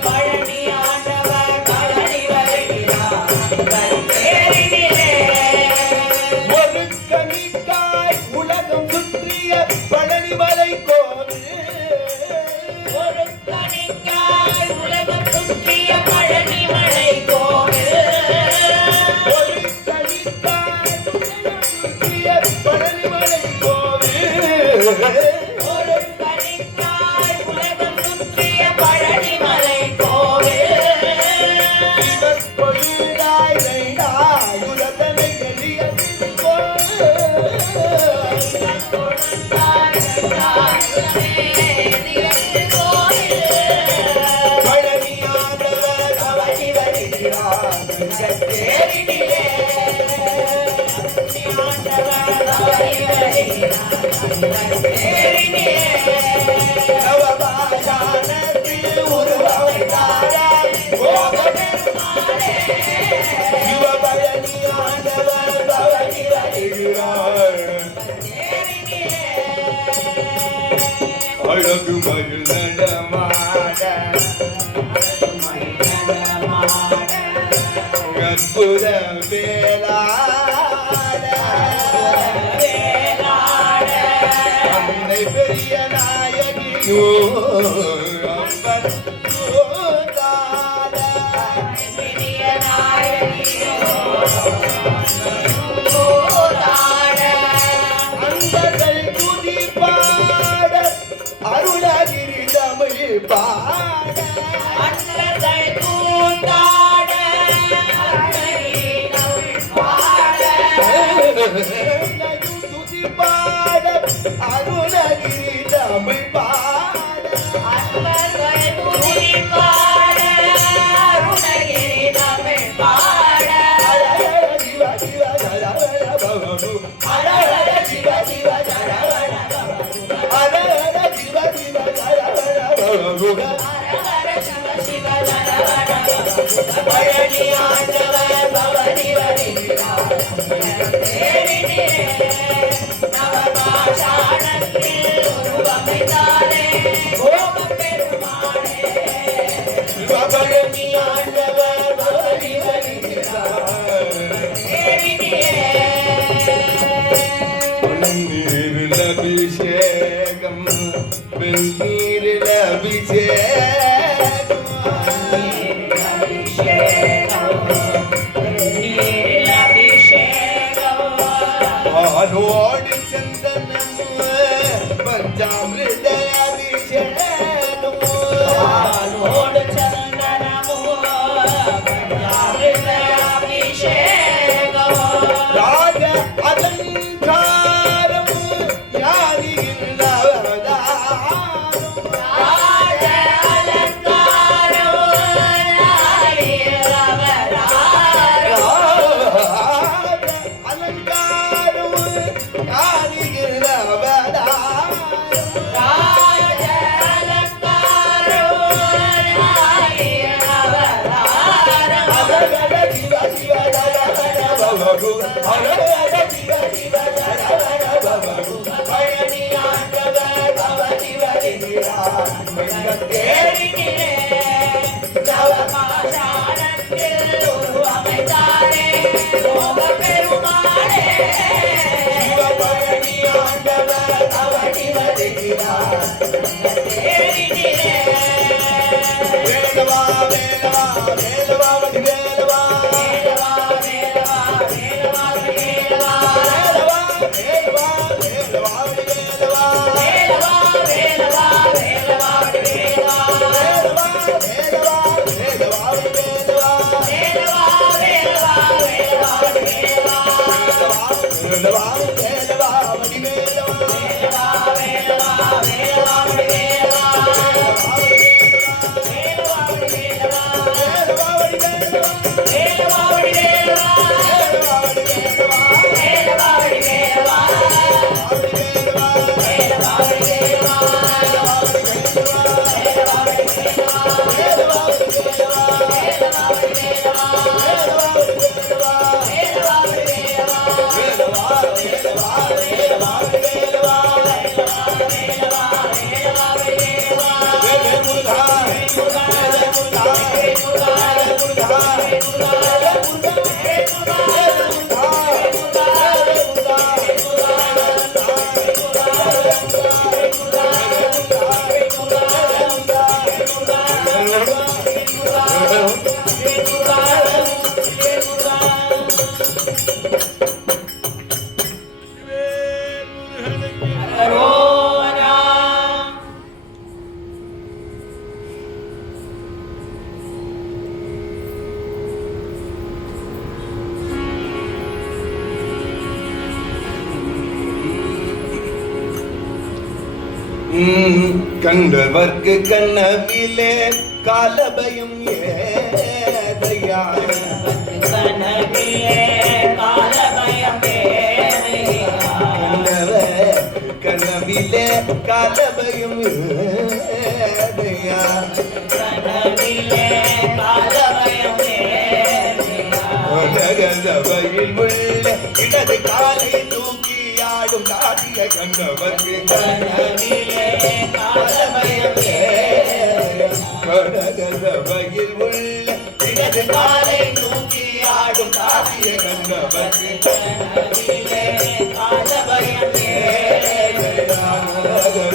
பழனியாண்டவர் பவனி வருகிறார் தங்கத்தேரினிலே ஒரு கணிக்காய் உலகம் சுற்றிய பழனிமலை கோவில் ஒரு கணிக்காய் உலகம் சுற்றிய பழனிமலை கோவில் ஒரு கணிக்காய் உலகம் சுற்றிய பழனிமலை கோவில் ஒரு கணிக்காய் உலகம் சுற்றிய பழனிமலை கோவில் சிவப்பொழிலாய் நைனாய் உலகனை எளிய கொடுத்தாய் அற்புத வேளாட அன்னை பெரிய நாயகியோ அம்பர் கூத்தாட அன்பர்கள் துதி பாட அருணகிரி தமிழ் பாட துதி பாட அருணகிரி தமிழ் பாட சிவ சிவ சரவண பவனு ஹரஹர சிவ சிவ சரவண பவனு ஹரஹர சிவ சிவ சரவண பவனு பழனி ஆண்டவர் பவனி வருகிறார் நவபாஷாணத்தில் உருவமைத்தாரே பெருமானே பழனி ஆண்டவர் பவனி வருகிறார் பன்னீரில் அபிஷேகம் வெந்நீரில் அபிஷேகம் பாலோடு சந்தனம் பஞ்சாமிருத அபிஷேகம் ராஜ அலங்காரம் யாரில் அவதாரம் அலங்காரம் யாரில் அவதாரம் ஹரஹர சிவ சிவ சரவண பவனு ஹரஹர சிவ சிவ சரவண பவனு பழனி ஆண்டவர் பவனி வருகிறார் சிவ பழனி ஆண்டவர் பவனி வருகிறார் வேலவா வேலவா வேலவா வடி வேலவா வேலவா வேலவா வேலவா வடி வேலவா வேலவா வேலவா வடி வேலவா வேலவா வேலவா வேலவா வடி வேலவா வேலவா வேலவா வேலவா வடி வேலவா வேலவா வேலவா வேலவா வடி வேலவா வேலவா வேலவா வடி வேலவா வேலவா வேலவா வேலவா வடி வேலவா கண்டவர்க்கு கண்ணவிலே காலபயம் ஏதையா கண்டவர்க்கு கனவிலே காலபயம் ஏதையா சபையில் உள்ள இடது காலை தூக்கி ஆடும் காட்டிய கண்டவர்க்கு கனவிலே சபையில் உள்ள இடது காலை தூக்கி ஆடும் காட்டிய கண்டவர்க்கு கனவிலே காலபயம்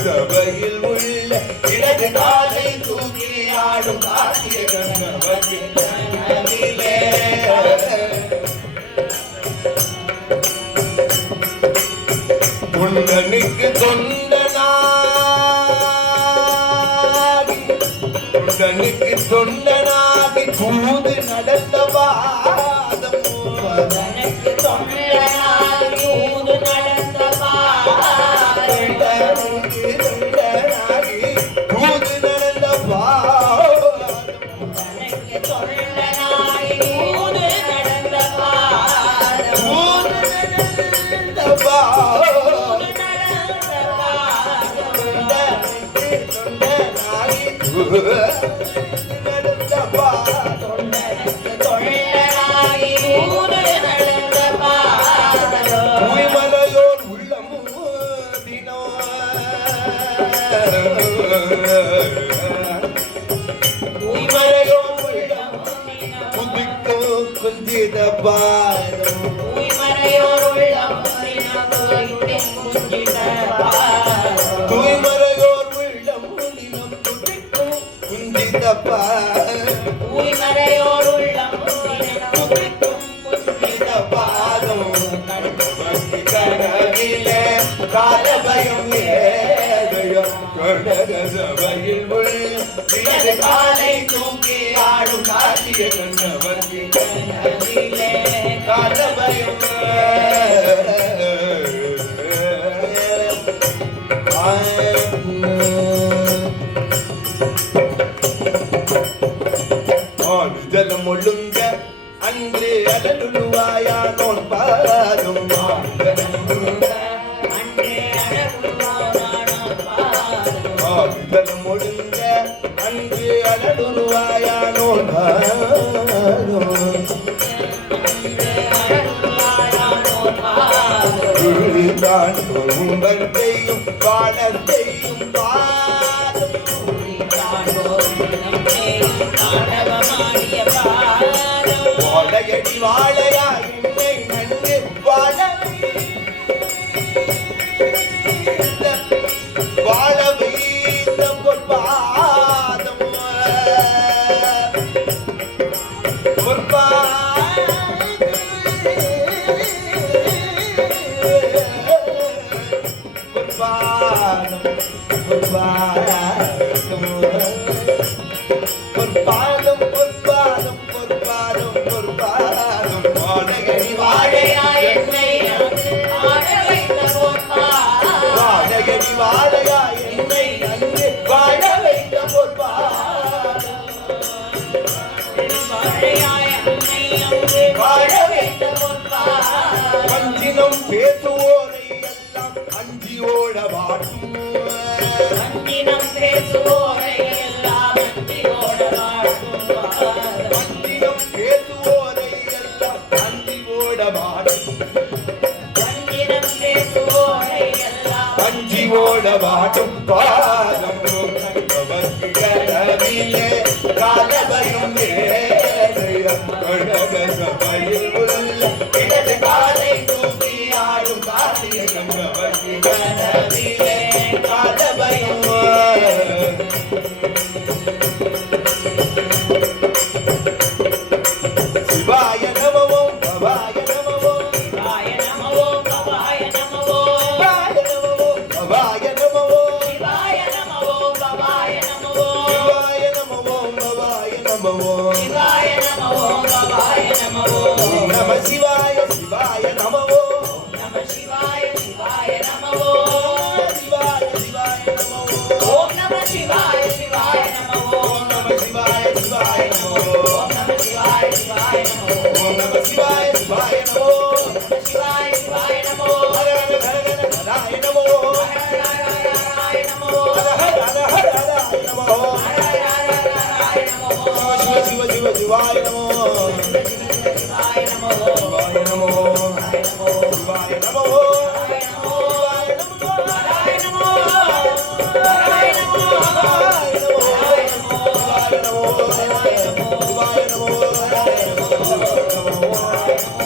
சபையில் உள்ள இடது காலை தூக்கி ஆடும் காட்டிய கண்டவர்க்கு கனவிலே தொண்டனுக்கு தொண்டனாகி தூது நடந்த பாதம் தனக்கு தொண்டனாய் தூது நடந்த பாதம் தொண்டனாகி தூது நடந்த பாதம் தனக்கு தொண்டனாய் தூது நடந்த பாதம் தூது நடந்த பாதம் தூய்மலையோர் உள்ளமும் புதிக்கும் குஞ்சித பாதம் தூய்மலையோர் உள்ளம் தினம் துதிக்கும் குஞ்சித பாதம் பாதம் கனவிலே காலபயம் ஏதயம் கடகசபையில் உள்ள காலை தூக்கி ஆடும் காட்டிய கண்டவர்க்கு காலபயம் ஜலம் ஒழுங்க அன்று அலலுவாயானோன் பாதும் ஜலம் ஒழுங்க அன்று அலலுவாயானோன் தான் உங்களையும் பாடத்தையும் பாதம் வாழையடி வாழையா என்னை நன்கு வாழ வைத்த பொற்பாதம் பொற்பாதம் பொற்பாதம் பொற்பாதம் பொற்பாதம் வாழையடி வாழையா என்னை வாழையடி வாழையா என்னை நன்கு வாழ வைத்த பொற்பாதம் வாழ வைத்த பொற்பாதம் வஞ்சினம் பேசுவோரை எல்லாம் அஞ்சியோட வாட்டும் வஞ்சினம் பேசுவோரை எல்லாம் அஞ்சியோட வாட்டும் வஞ்சினம் பேசுவோரை எல்லாம் அஞ்சியோட வாட்டும் வஞ்சினம் பேசுவோரை எல்லாம் அஞ்சியோட வாட்டும் பாதம் கண்டவர்க்கு கனவிலே காலபயம் ஏதயம் கடகசபையில் உள்ள இடது காலை தூக்கி ஆடும் காட்டிய கண்டவர்க்கு கனவிலே காலபயம் சிவாய நமவோ பவாய நமவோ சிவாய நமவோ பவாய நமவோ சிவாய நமவோ பவாய நமவோ சிவாய நமவோ பவாய நமவோ சிவாய நமவோ பவாய நமவோ சிவாய நமவோ பவாய நமவோ ஓம் நம சிவாய சிவாய நமவோ நம சிவாய சிவாய நமவோ சிவாய சிவாய நமவோ ஓம் நம சிவாய சிவாய நமவோ ஓம் நம சிவாய சிவாய நமவோ ஓம் நம சிவாய சிவாய நமவோ ஓம் நம சிவாய சிவாய நமவோ நம சிவாய சிவாய நமவோ ஹர ஹர ஹர ஹர ஹராய நமவோ ஹர ஹர ஹராய நமவோ ஹர ஹர ஹர ஹர ஹராய நமவோ ஹர ஹர ஹராய நமவோ சிவ சிவ சிவ சிவாய நமவோ சிவாய நமவோ சிவாய நமவோ சிவாய நமவோ Bye.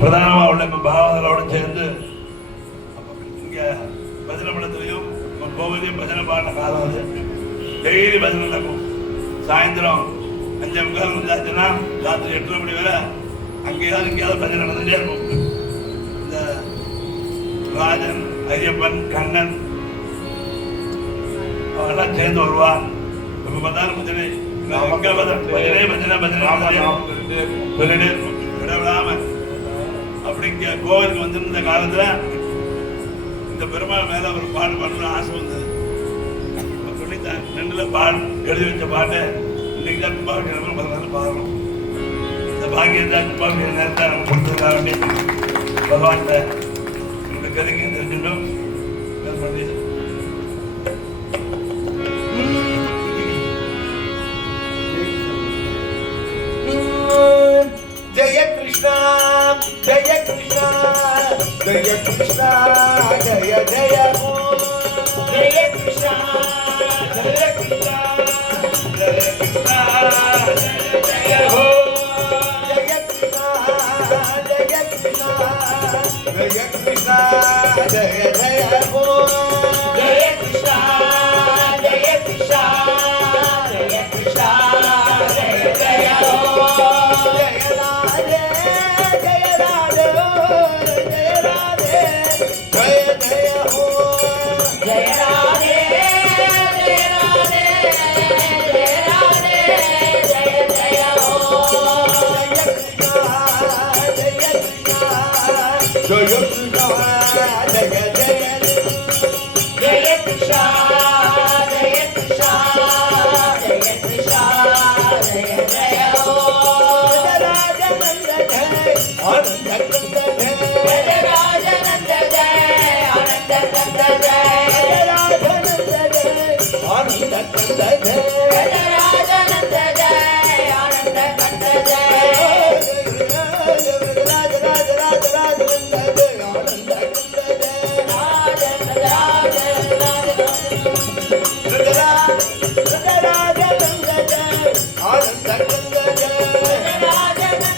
பிரதானமா உள்ள பாவங்களோட சேர்ந்து இங்க பஜனை மண்டலத்திலையும் கோவிலையும் பஜனை பாடின காலம் அது. டெய்லி பஜனை நடக்கும். சாயந்தரம் 5:45 இருந்தாச்சுன்னா ராத்திரி 8:30 மணி வரை அங்கேயாவது இங்கேயாவது பஜனை நடந்துட்டே இருக்கும். இந்த ராஜன், ஐயப்பன், கண்ணன் அவெல்லாம் சேர்ந்து வருவா. இப்ப பார்த்தாலும் பஜனை சொல்லிட்டே இருக்கும் விடவிடாம. அப்படிங்க கோவிலுக்கு வந்திருந்த காலத்துல இந்த பெருமாள் மேல ஒரு பாட்டு பாடுற ஆசை வந்தது. சொல்லித்தான் 2 பாடு எழுதி வச்ச பாட்டு இன்னைக்கு தான் துப்பாக்கி முதல்ல பாடணும். இந்த பாக்கியம் தான் துப்பாக்கி நேரத்தை நம்ம கொடுத்ததுக்காக வேண்டி பகவான்கிட்ட உங்களுக்கு கருங்க தெரிஞ்சுட்டோம். Krishna, Jaya Krishna, Jaya Jaya Ho. जय कृष्णा जय कृष्णा जय कृष्णा जय जय हो Jaya Krishna, Jaya Krishna, Jaya Krishna, Jaya Jaya Ho. जय कृष्णा जय कृष्णा जय कृष्णा जय जय हो Jaya Radhe, Jaya Radhe, Jaya Radhe, Jaya Jaya Ho. जय राधे जय राधे जय राधे जय जय हो Jaya Krishna, Jaya Krishna, Jaya Krishna, Jaya Jaya Ho. जय कृष्णा जय कृष्णा जय कृष्णा जय जय हो राजानंद जय आनंद कंद जय राजानंद जय आनंद कंद जय राजानंद जय आनंद कंद जय राजानंद जय आनंद कंद जय राज राज राज राज राजानंद जय आनंद कंद जय राजानंद जय आनंद कंद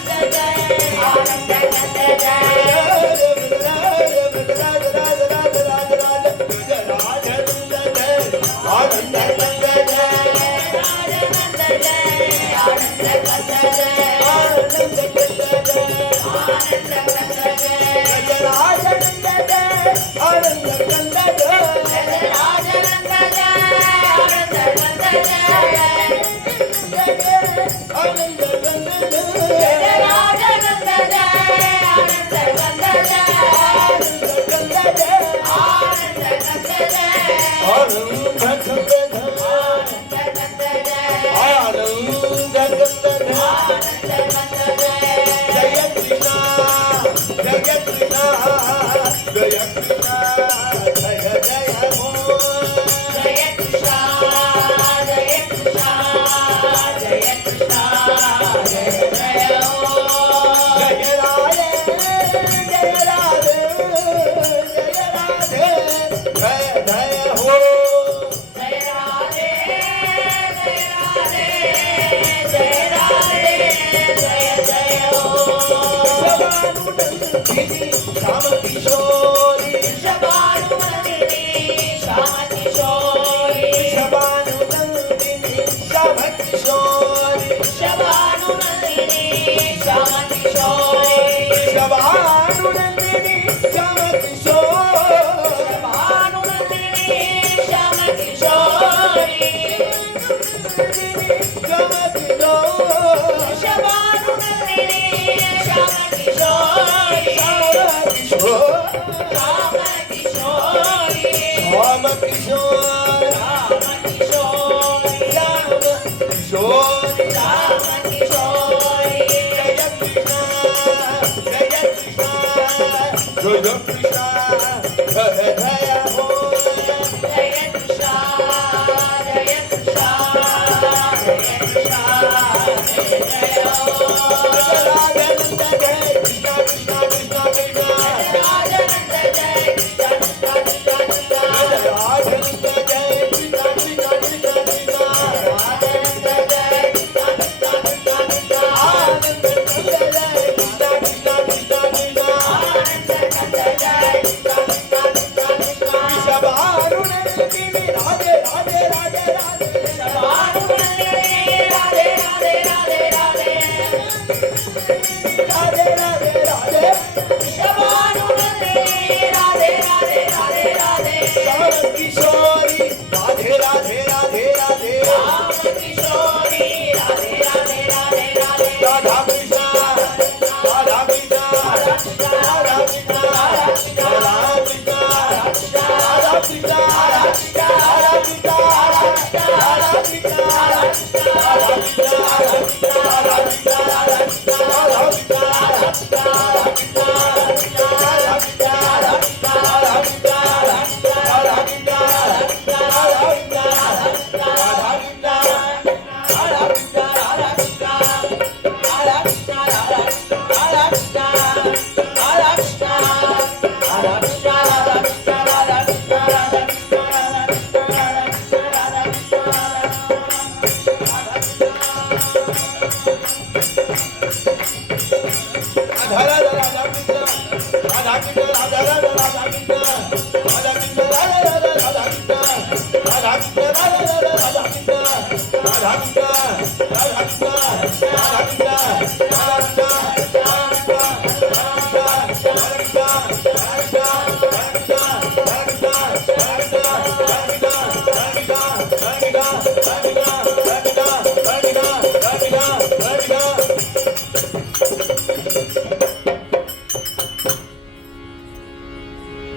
जय जय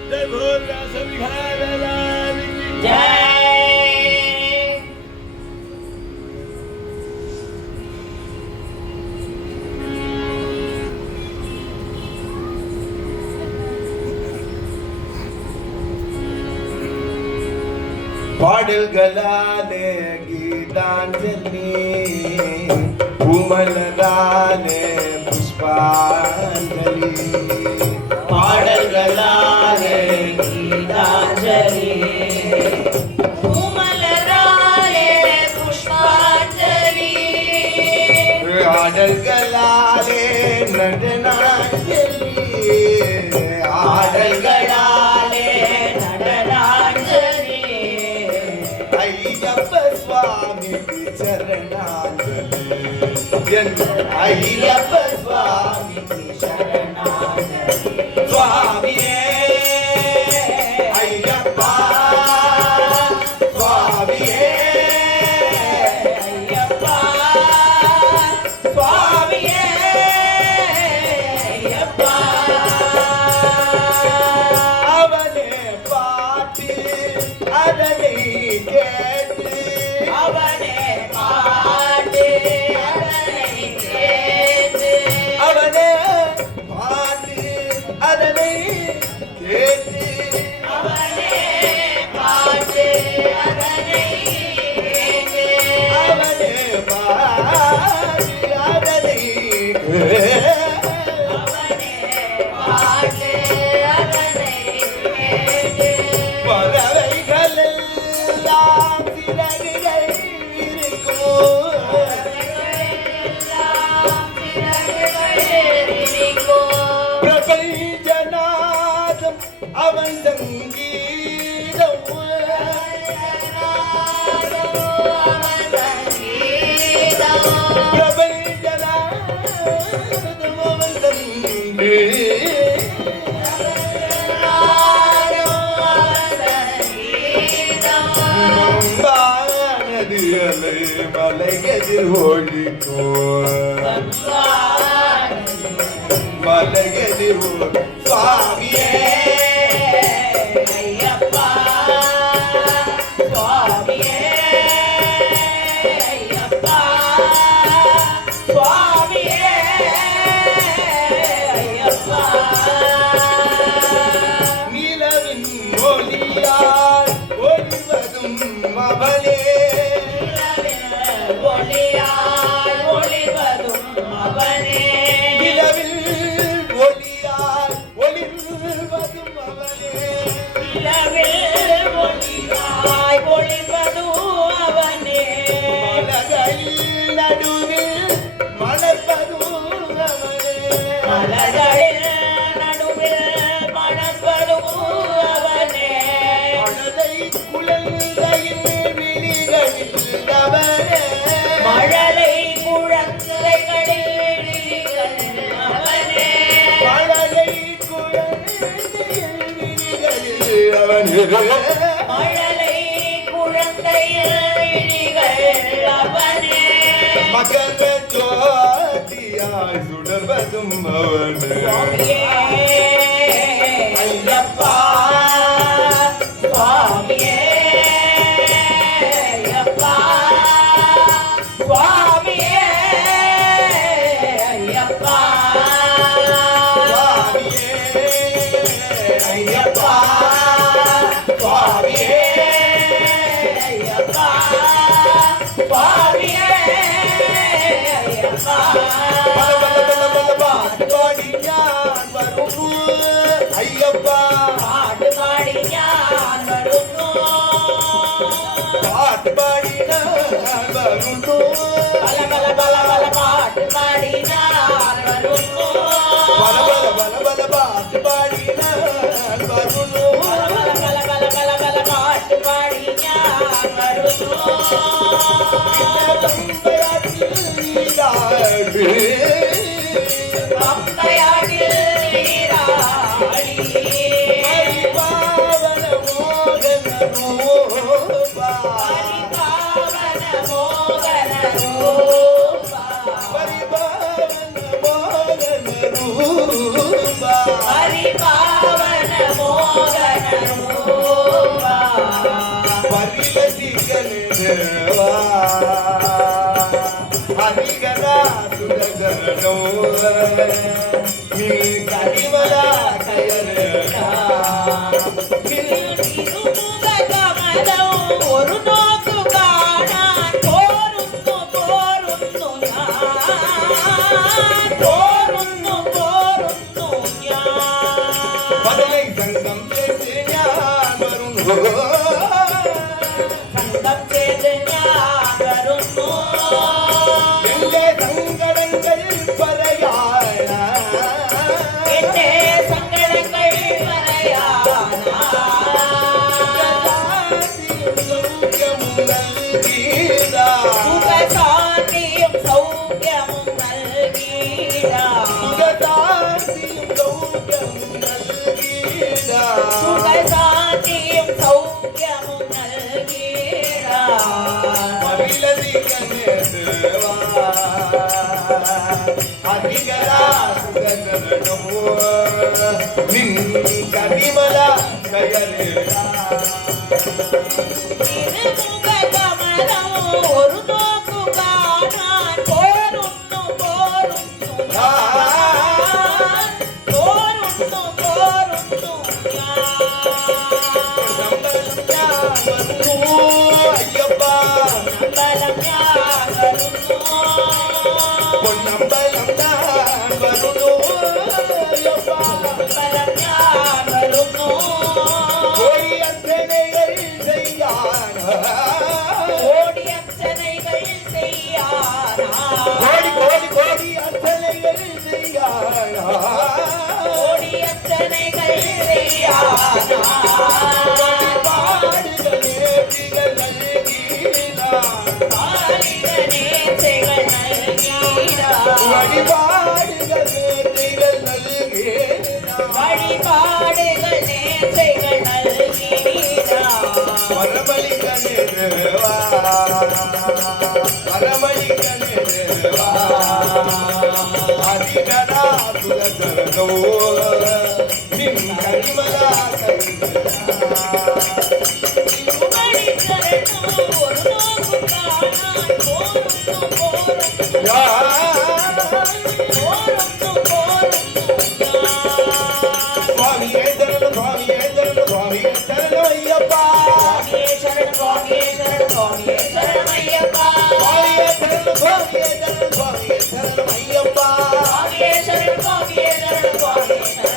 जय भोर व्यास विहार लाल की जय பாடல்களாலே கீதாஞ்சலி பூமலராலே புஷ்பாஞ்சலி பாடல்களாலே கீதாஞ்சலி பூமலராலே புஷ்பாஞ்சலி ஆடல்களாலே நடனாஞ்சலி ஆடல்களாலே நடனாஞ்சலி ஐயப்ப சுவாமிக்கு சரணாஞ்சலி என் ஐயப்ப சுவாமிக்கு சரணாஞ்சலி சுவாமியே ஐயப்பா சுவாமியே ஐயப்பா சுவாமியே ஐயப்பா அவனே பாட்டு அதனை கேட்டு அவனே பாட்டு அதனை கேட்டு அவனே பாட்டு அதனை கேட்டு அவனே பாட்டு அதனை கேட்டு அவனே பாட்டு அதனை கேட்டு அவனே பாட்டு அதனை கேட்டு பறவைகள் எல்லாம் சிறகுகள் இருக்கும் எல்லாம் சிறகுகள் விரிக்கும் பிரபஞ்சநாதம் அவன் சங்கீதம் பிரபஞ்சநாதம் அவன் மம்பானது அலை மலையதில் ஒழிக்கும் மலையதில் சுவாமியே ஐயப்பா சுவாமியே ஐயப்பா சுவாமியே ஐயப்பா நிலவின் ஒளியால் ஒளிவதும் அவனே ஒளியாய் ஒளிவதும் அவனே நிலவில் ஒளியால் ஒளிவதும் அவனே நிலவில் ஒளியாய் ஒளிவதும் அவனே மலர்களில் நடுவில் மலர்வதும் அவனே மலர்களில் நடுவில் மணப்பதும் அவனே மனதை குழந்தையின் விழிகளில் அவனே மழலை குழந்தைகளில் விழிகளில் அவனே மழலை குழந்தையின் விழிகளில் அவனே மழலை குழந்தையில் விழிகள் அவனே மகர ஜோதியாய் சுடர்வதும் அவனே சுவாமியே ஐயப்பா சுவாமியே ஐயப்பா சுவாமியே ஐயப்பா சுவாமியே ஐயப்பா சுவாமியே ஐயப்பா சுவாமியே ஐயப்பா பல பல பல பல பாடி நான் வரும் ஐயப்பா வருணோ பல பல பல பல பாட்டு பாடினார் வருணோ பல பல பல பல பாட்டு பாடினார் வருணோ பல பல பல பல பல பாட்டு பாடினார் வருணோ தந்தையாற்றில் நீராடு பம்பையாடில் நீராடி பாவன மோகன ரூபா பரிபாவன மோகன ரூபா பரிபாவன மோகன ரூபா பரிபாவன மோகன ரூபா பரிலதிகனேவா ஹரிகரா சுரகனோ நீ கரிமலா கயரா திருமுக கமலம் ஒரு நோக்கு காணான் போருന്നു போருന്നു ഞാൻ போருന്നു போருന്നു ഞാൻ பதலை சங்கம் சேர்த்து ஞான் வரும் സംഘം ചെയ്ത് ഞാൻ വരുന്നു எங்கே சங்கடங்கள் பறையாய എന്റെ സങ്കടങ്ങൾ പറയാനാ സുഖശാന്തിയും സൗഖ്യവും നൽകിടാ സുഖശാന്തിയും സൗഖ്യവും നൽകിടാ கரிமலா கயலேடா திருமுக കമലം ഒരു നോക്കു കാണാൻ പോരുന്നു പോരുന്നു ഞാൻ പോരുന്നു പോരുന്നു ഞാൻ അമ്പലം ഞാൻ വരുന്നു பொன்னம்பலம் நான் வருணோ അമ്പലം ഞാൻ വരുന്നു கோடி அத்தனைகள் செய்யான் ഓടിയർച്ചനകൾ ചെയ്യാനാ கோடி கோடி கோடி அத்தனைகள் செய்யான் ഓടിയർച്ചനകൾ ചെയ്യാനാ பாடுகளே திகழ் நல்கினான் ആലികനേ ചെകൾ നൽകിടാ வழிபாடுகளே திகழ் நல்கினான் വഴിപാടുകൾ നേർച്ചകൾ നൽകിടാ வரமளிக்கனே தேவா வரமளிக்கனே தேவா அதிகடா சுரகனோ நின் கரிமலா கைதா തിരുമണിച്ചരണം ഒരു നോക്കു കാണാൻ പോരുന്നു പോരുന്നു പോരുന്നു പോരുന്നു ഞാൻ சுவாமியே சரணம் சுவாமியே சரணம் சுவாமியே சரணம் ஐயப்பா சுவாமியே சரணம் சுவாமியே சரணம் சுவாமியே சரணம் ஐயப்பா சுவாமியே சரணம் சுவாமியே சரணம் சுவாமியே சரணம் ஐயப்பா சுவாமியே சரணம் சுவாமியே சரணம் சுவாமியே சரணம்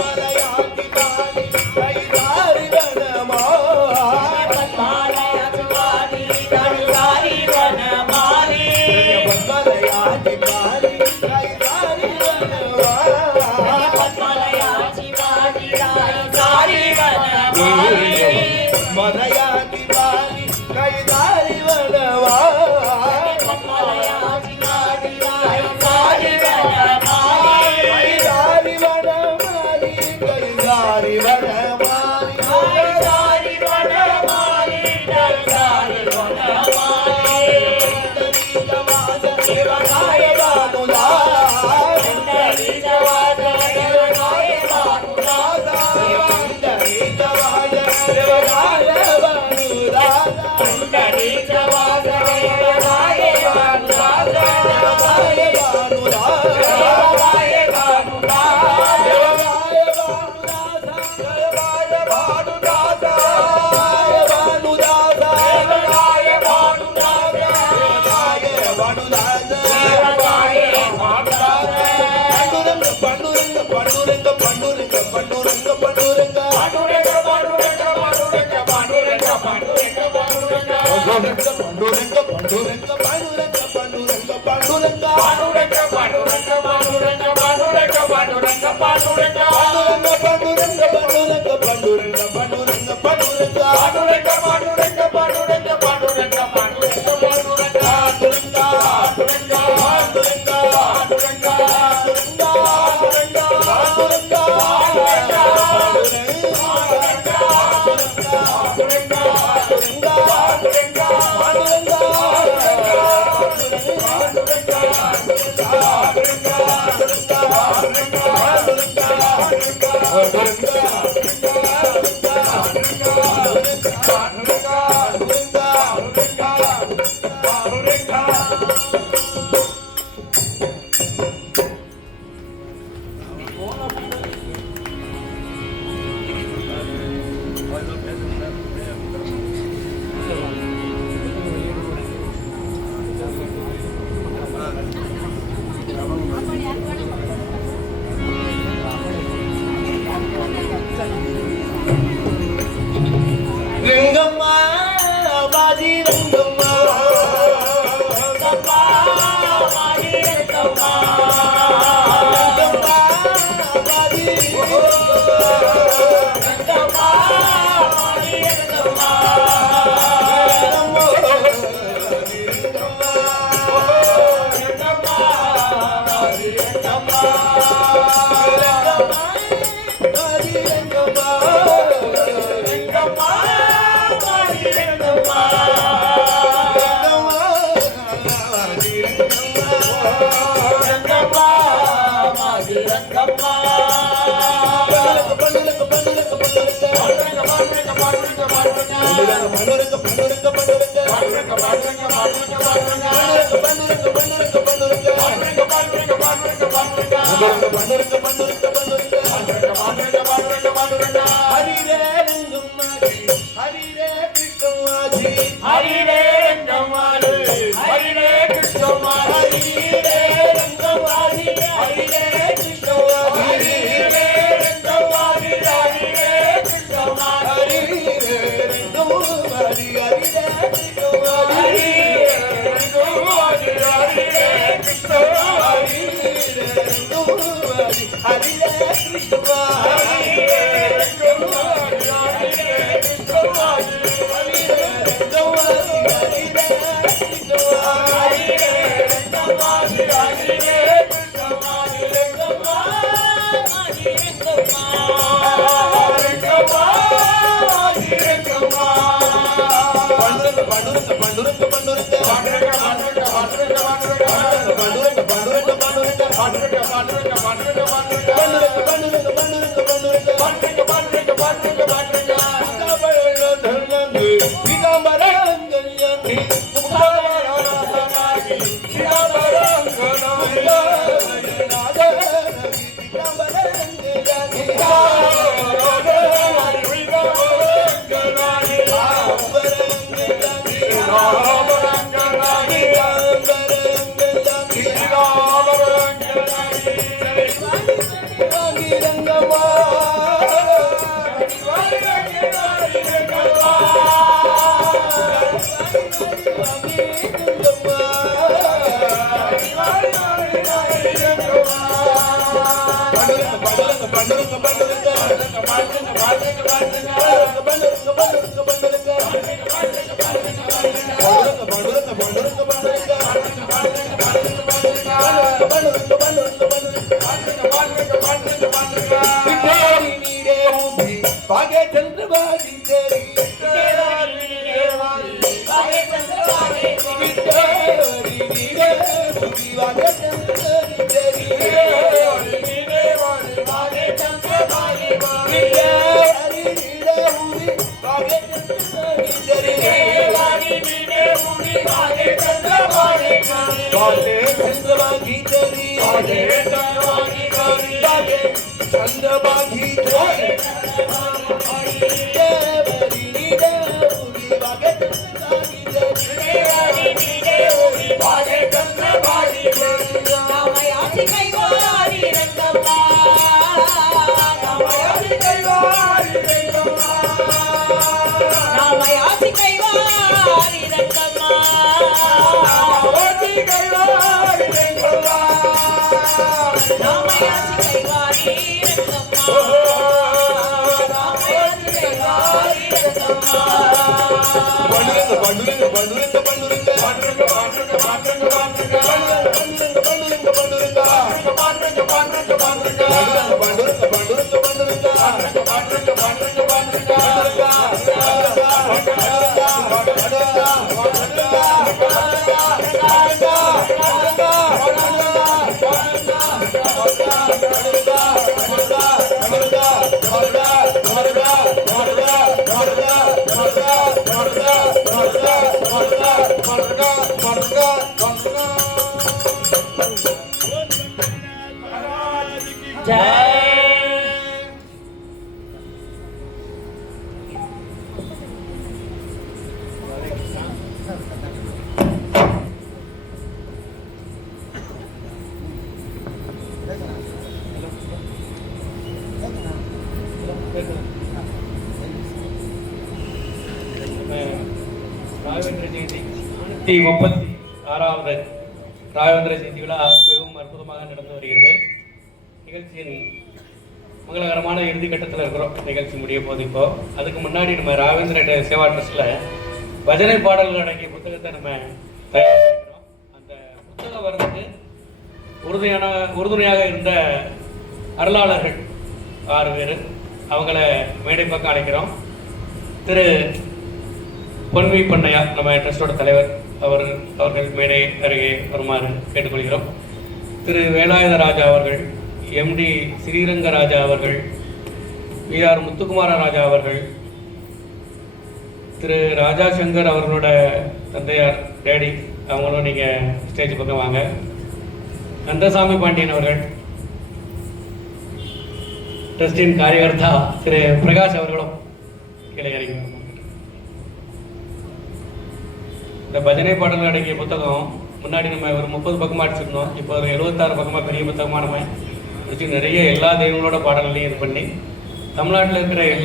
மலையாட்டி பாடி கைதாரி வனமா பத்மாலயாச்சு வாடி தடுகாரி வனமாலி மலையாட்டி பாடி கைதாரி வனமா பத்மாலயாச்சு வாடி தடுகாரி வனமாலி மலையாட்டி பாடி கைதாரி வனமா பத்மாலயாச்சு வாடி தடுகாரி வனமாலி கைதாரி வனமாலி கைதாரி வனமாலி தடுகாரி வனமாலி தடுகாரி வனமாலி சிவகாய பானுதா தரிசவாத தேவகாய பானுதாசா சிவகாய சிவகாய பானுதா தரிசவாத தேவகாய பானுதாசா சிவகாய பானுதா தேவகாய பானுதா சிவகாய பானுதா சிவகாய பானுதா தேவகாய பானுதாசா சிவகாய பானுதா தேவகாய பானுதாசா பண்டுரங்க பண்டுரங்க பண்டுரங்க பண்டுரங்க பண்டுரங்க பண்டுரங்க பாண்டுரங்க பாண்டுரங்க பாண்டுரங்க பாண்டுரங்க பாண்டுரங்க பாண்டுரங்க பண்டுரங்க பண்டுரங்க பண்டுரங்க பண்டுரங்க பண்டுரங்க பாண்டுரங்க பாண்டுரங்க பாண்டுரங்க பாண்டுரங்க பாண்டுரங்க பாண்டுரங்க பண்டுரங்க பண்டுரங்க பண்டுரங்க பண்டுரங்க பண்டுரங்க பாண்டுரங்க பாண்டுரங்க பாண்டுரங்க பாண்டுரங்க பாண்டுரங்க பாண்டுரங்க ரங்கம்மா பாதி ரங்கம்மா ரங்கம்மா பாதி பாகே சந்திரபாகி தேரி ராகவேந்திர ஜெயந்தி 36வது ராகவேந்திர ஜெயந்தி விழா மிகவும் அற்புதமாக நடந்து வருகிறது. நிகழ்ச்சியின் மங்களகரமான இறுதி கட்டத்தில் இருக்கிறோம். நிகழ்ச்சி முடிய போது இப்போ அதுக்கு முன்னாடி நம்ம ராகவேந்திர சேவா ட்ரஸ்ட்ல பஜனை பாடல்கள் அடங்கிய புத்தகத்தை நம்ம தயார் பண்ணிக்கிறோம். அந்த புத்தகம் வர்றதுக்கு உறுதுணையாக இருந்த அருளாளர்கள் 6 பேர், அவங்கள மேடை பக்கம் அழைக்கிறோம். திரு பொன்வி பண்ணையா நம்ம ட்ரஸ்டோட தலைவர் அவர்கள் மேடை அருகே வருமாறு கேட்டுக்கொள்கிறோம். திரு வேலாயுத ராஜா அவர்கள், எம்டி ஸ்ரீரங்க ராஜா அவர்கள், விஆர் முத்துக்குமார ராஜா அவர்கள், திரு ராஜா சங்கர் அவர்களோட தந்தையார் டேடி, அவங்களும் நீங்கள் ஸ்டேஜ் பக்கம் வாங்க. கந்தசாமி பாண்டியன் அவர்கள், ட்ரஸ்டின் காரியகர்த்தா திரு பிரகாஷ் அவர்களும் கீழே இறங்கி. இந்த பஜனை பாடல்கள் அடங்கிய புத்தகம் முன்னாடி நம்ம ஒரு 30 பக்கமாக அடிச்சிருந்தோம். இப்போ ஒரு 76 பக்கமாக பெரிய புத்தகமாக நம்ம நிறைய எல்லா தெய்வங்களோட பாடல்களையும் இது பண்ணி தமிழ்நாட்டில் இருக்கிற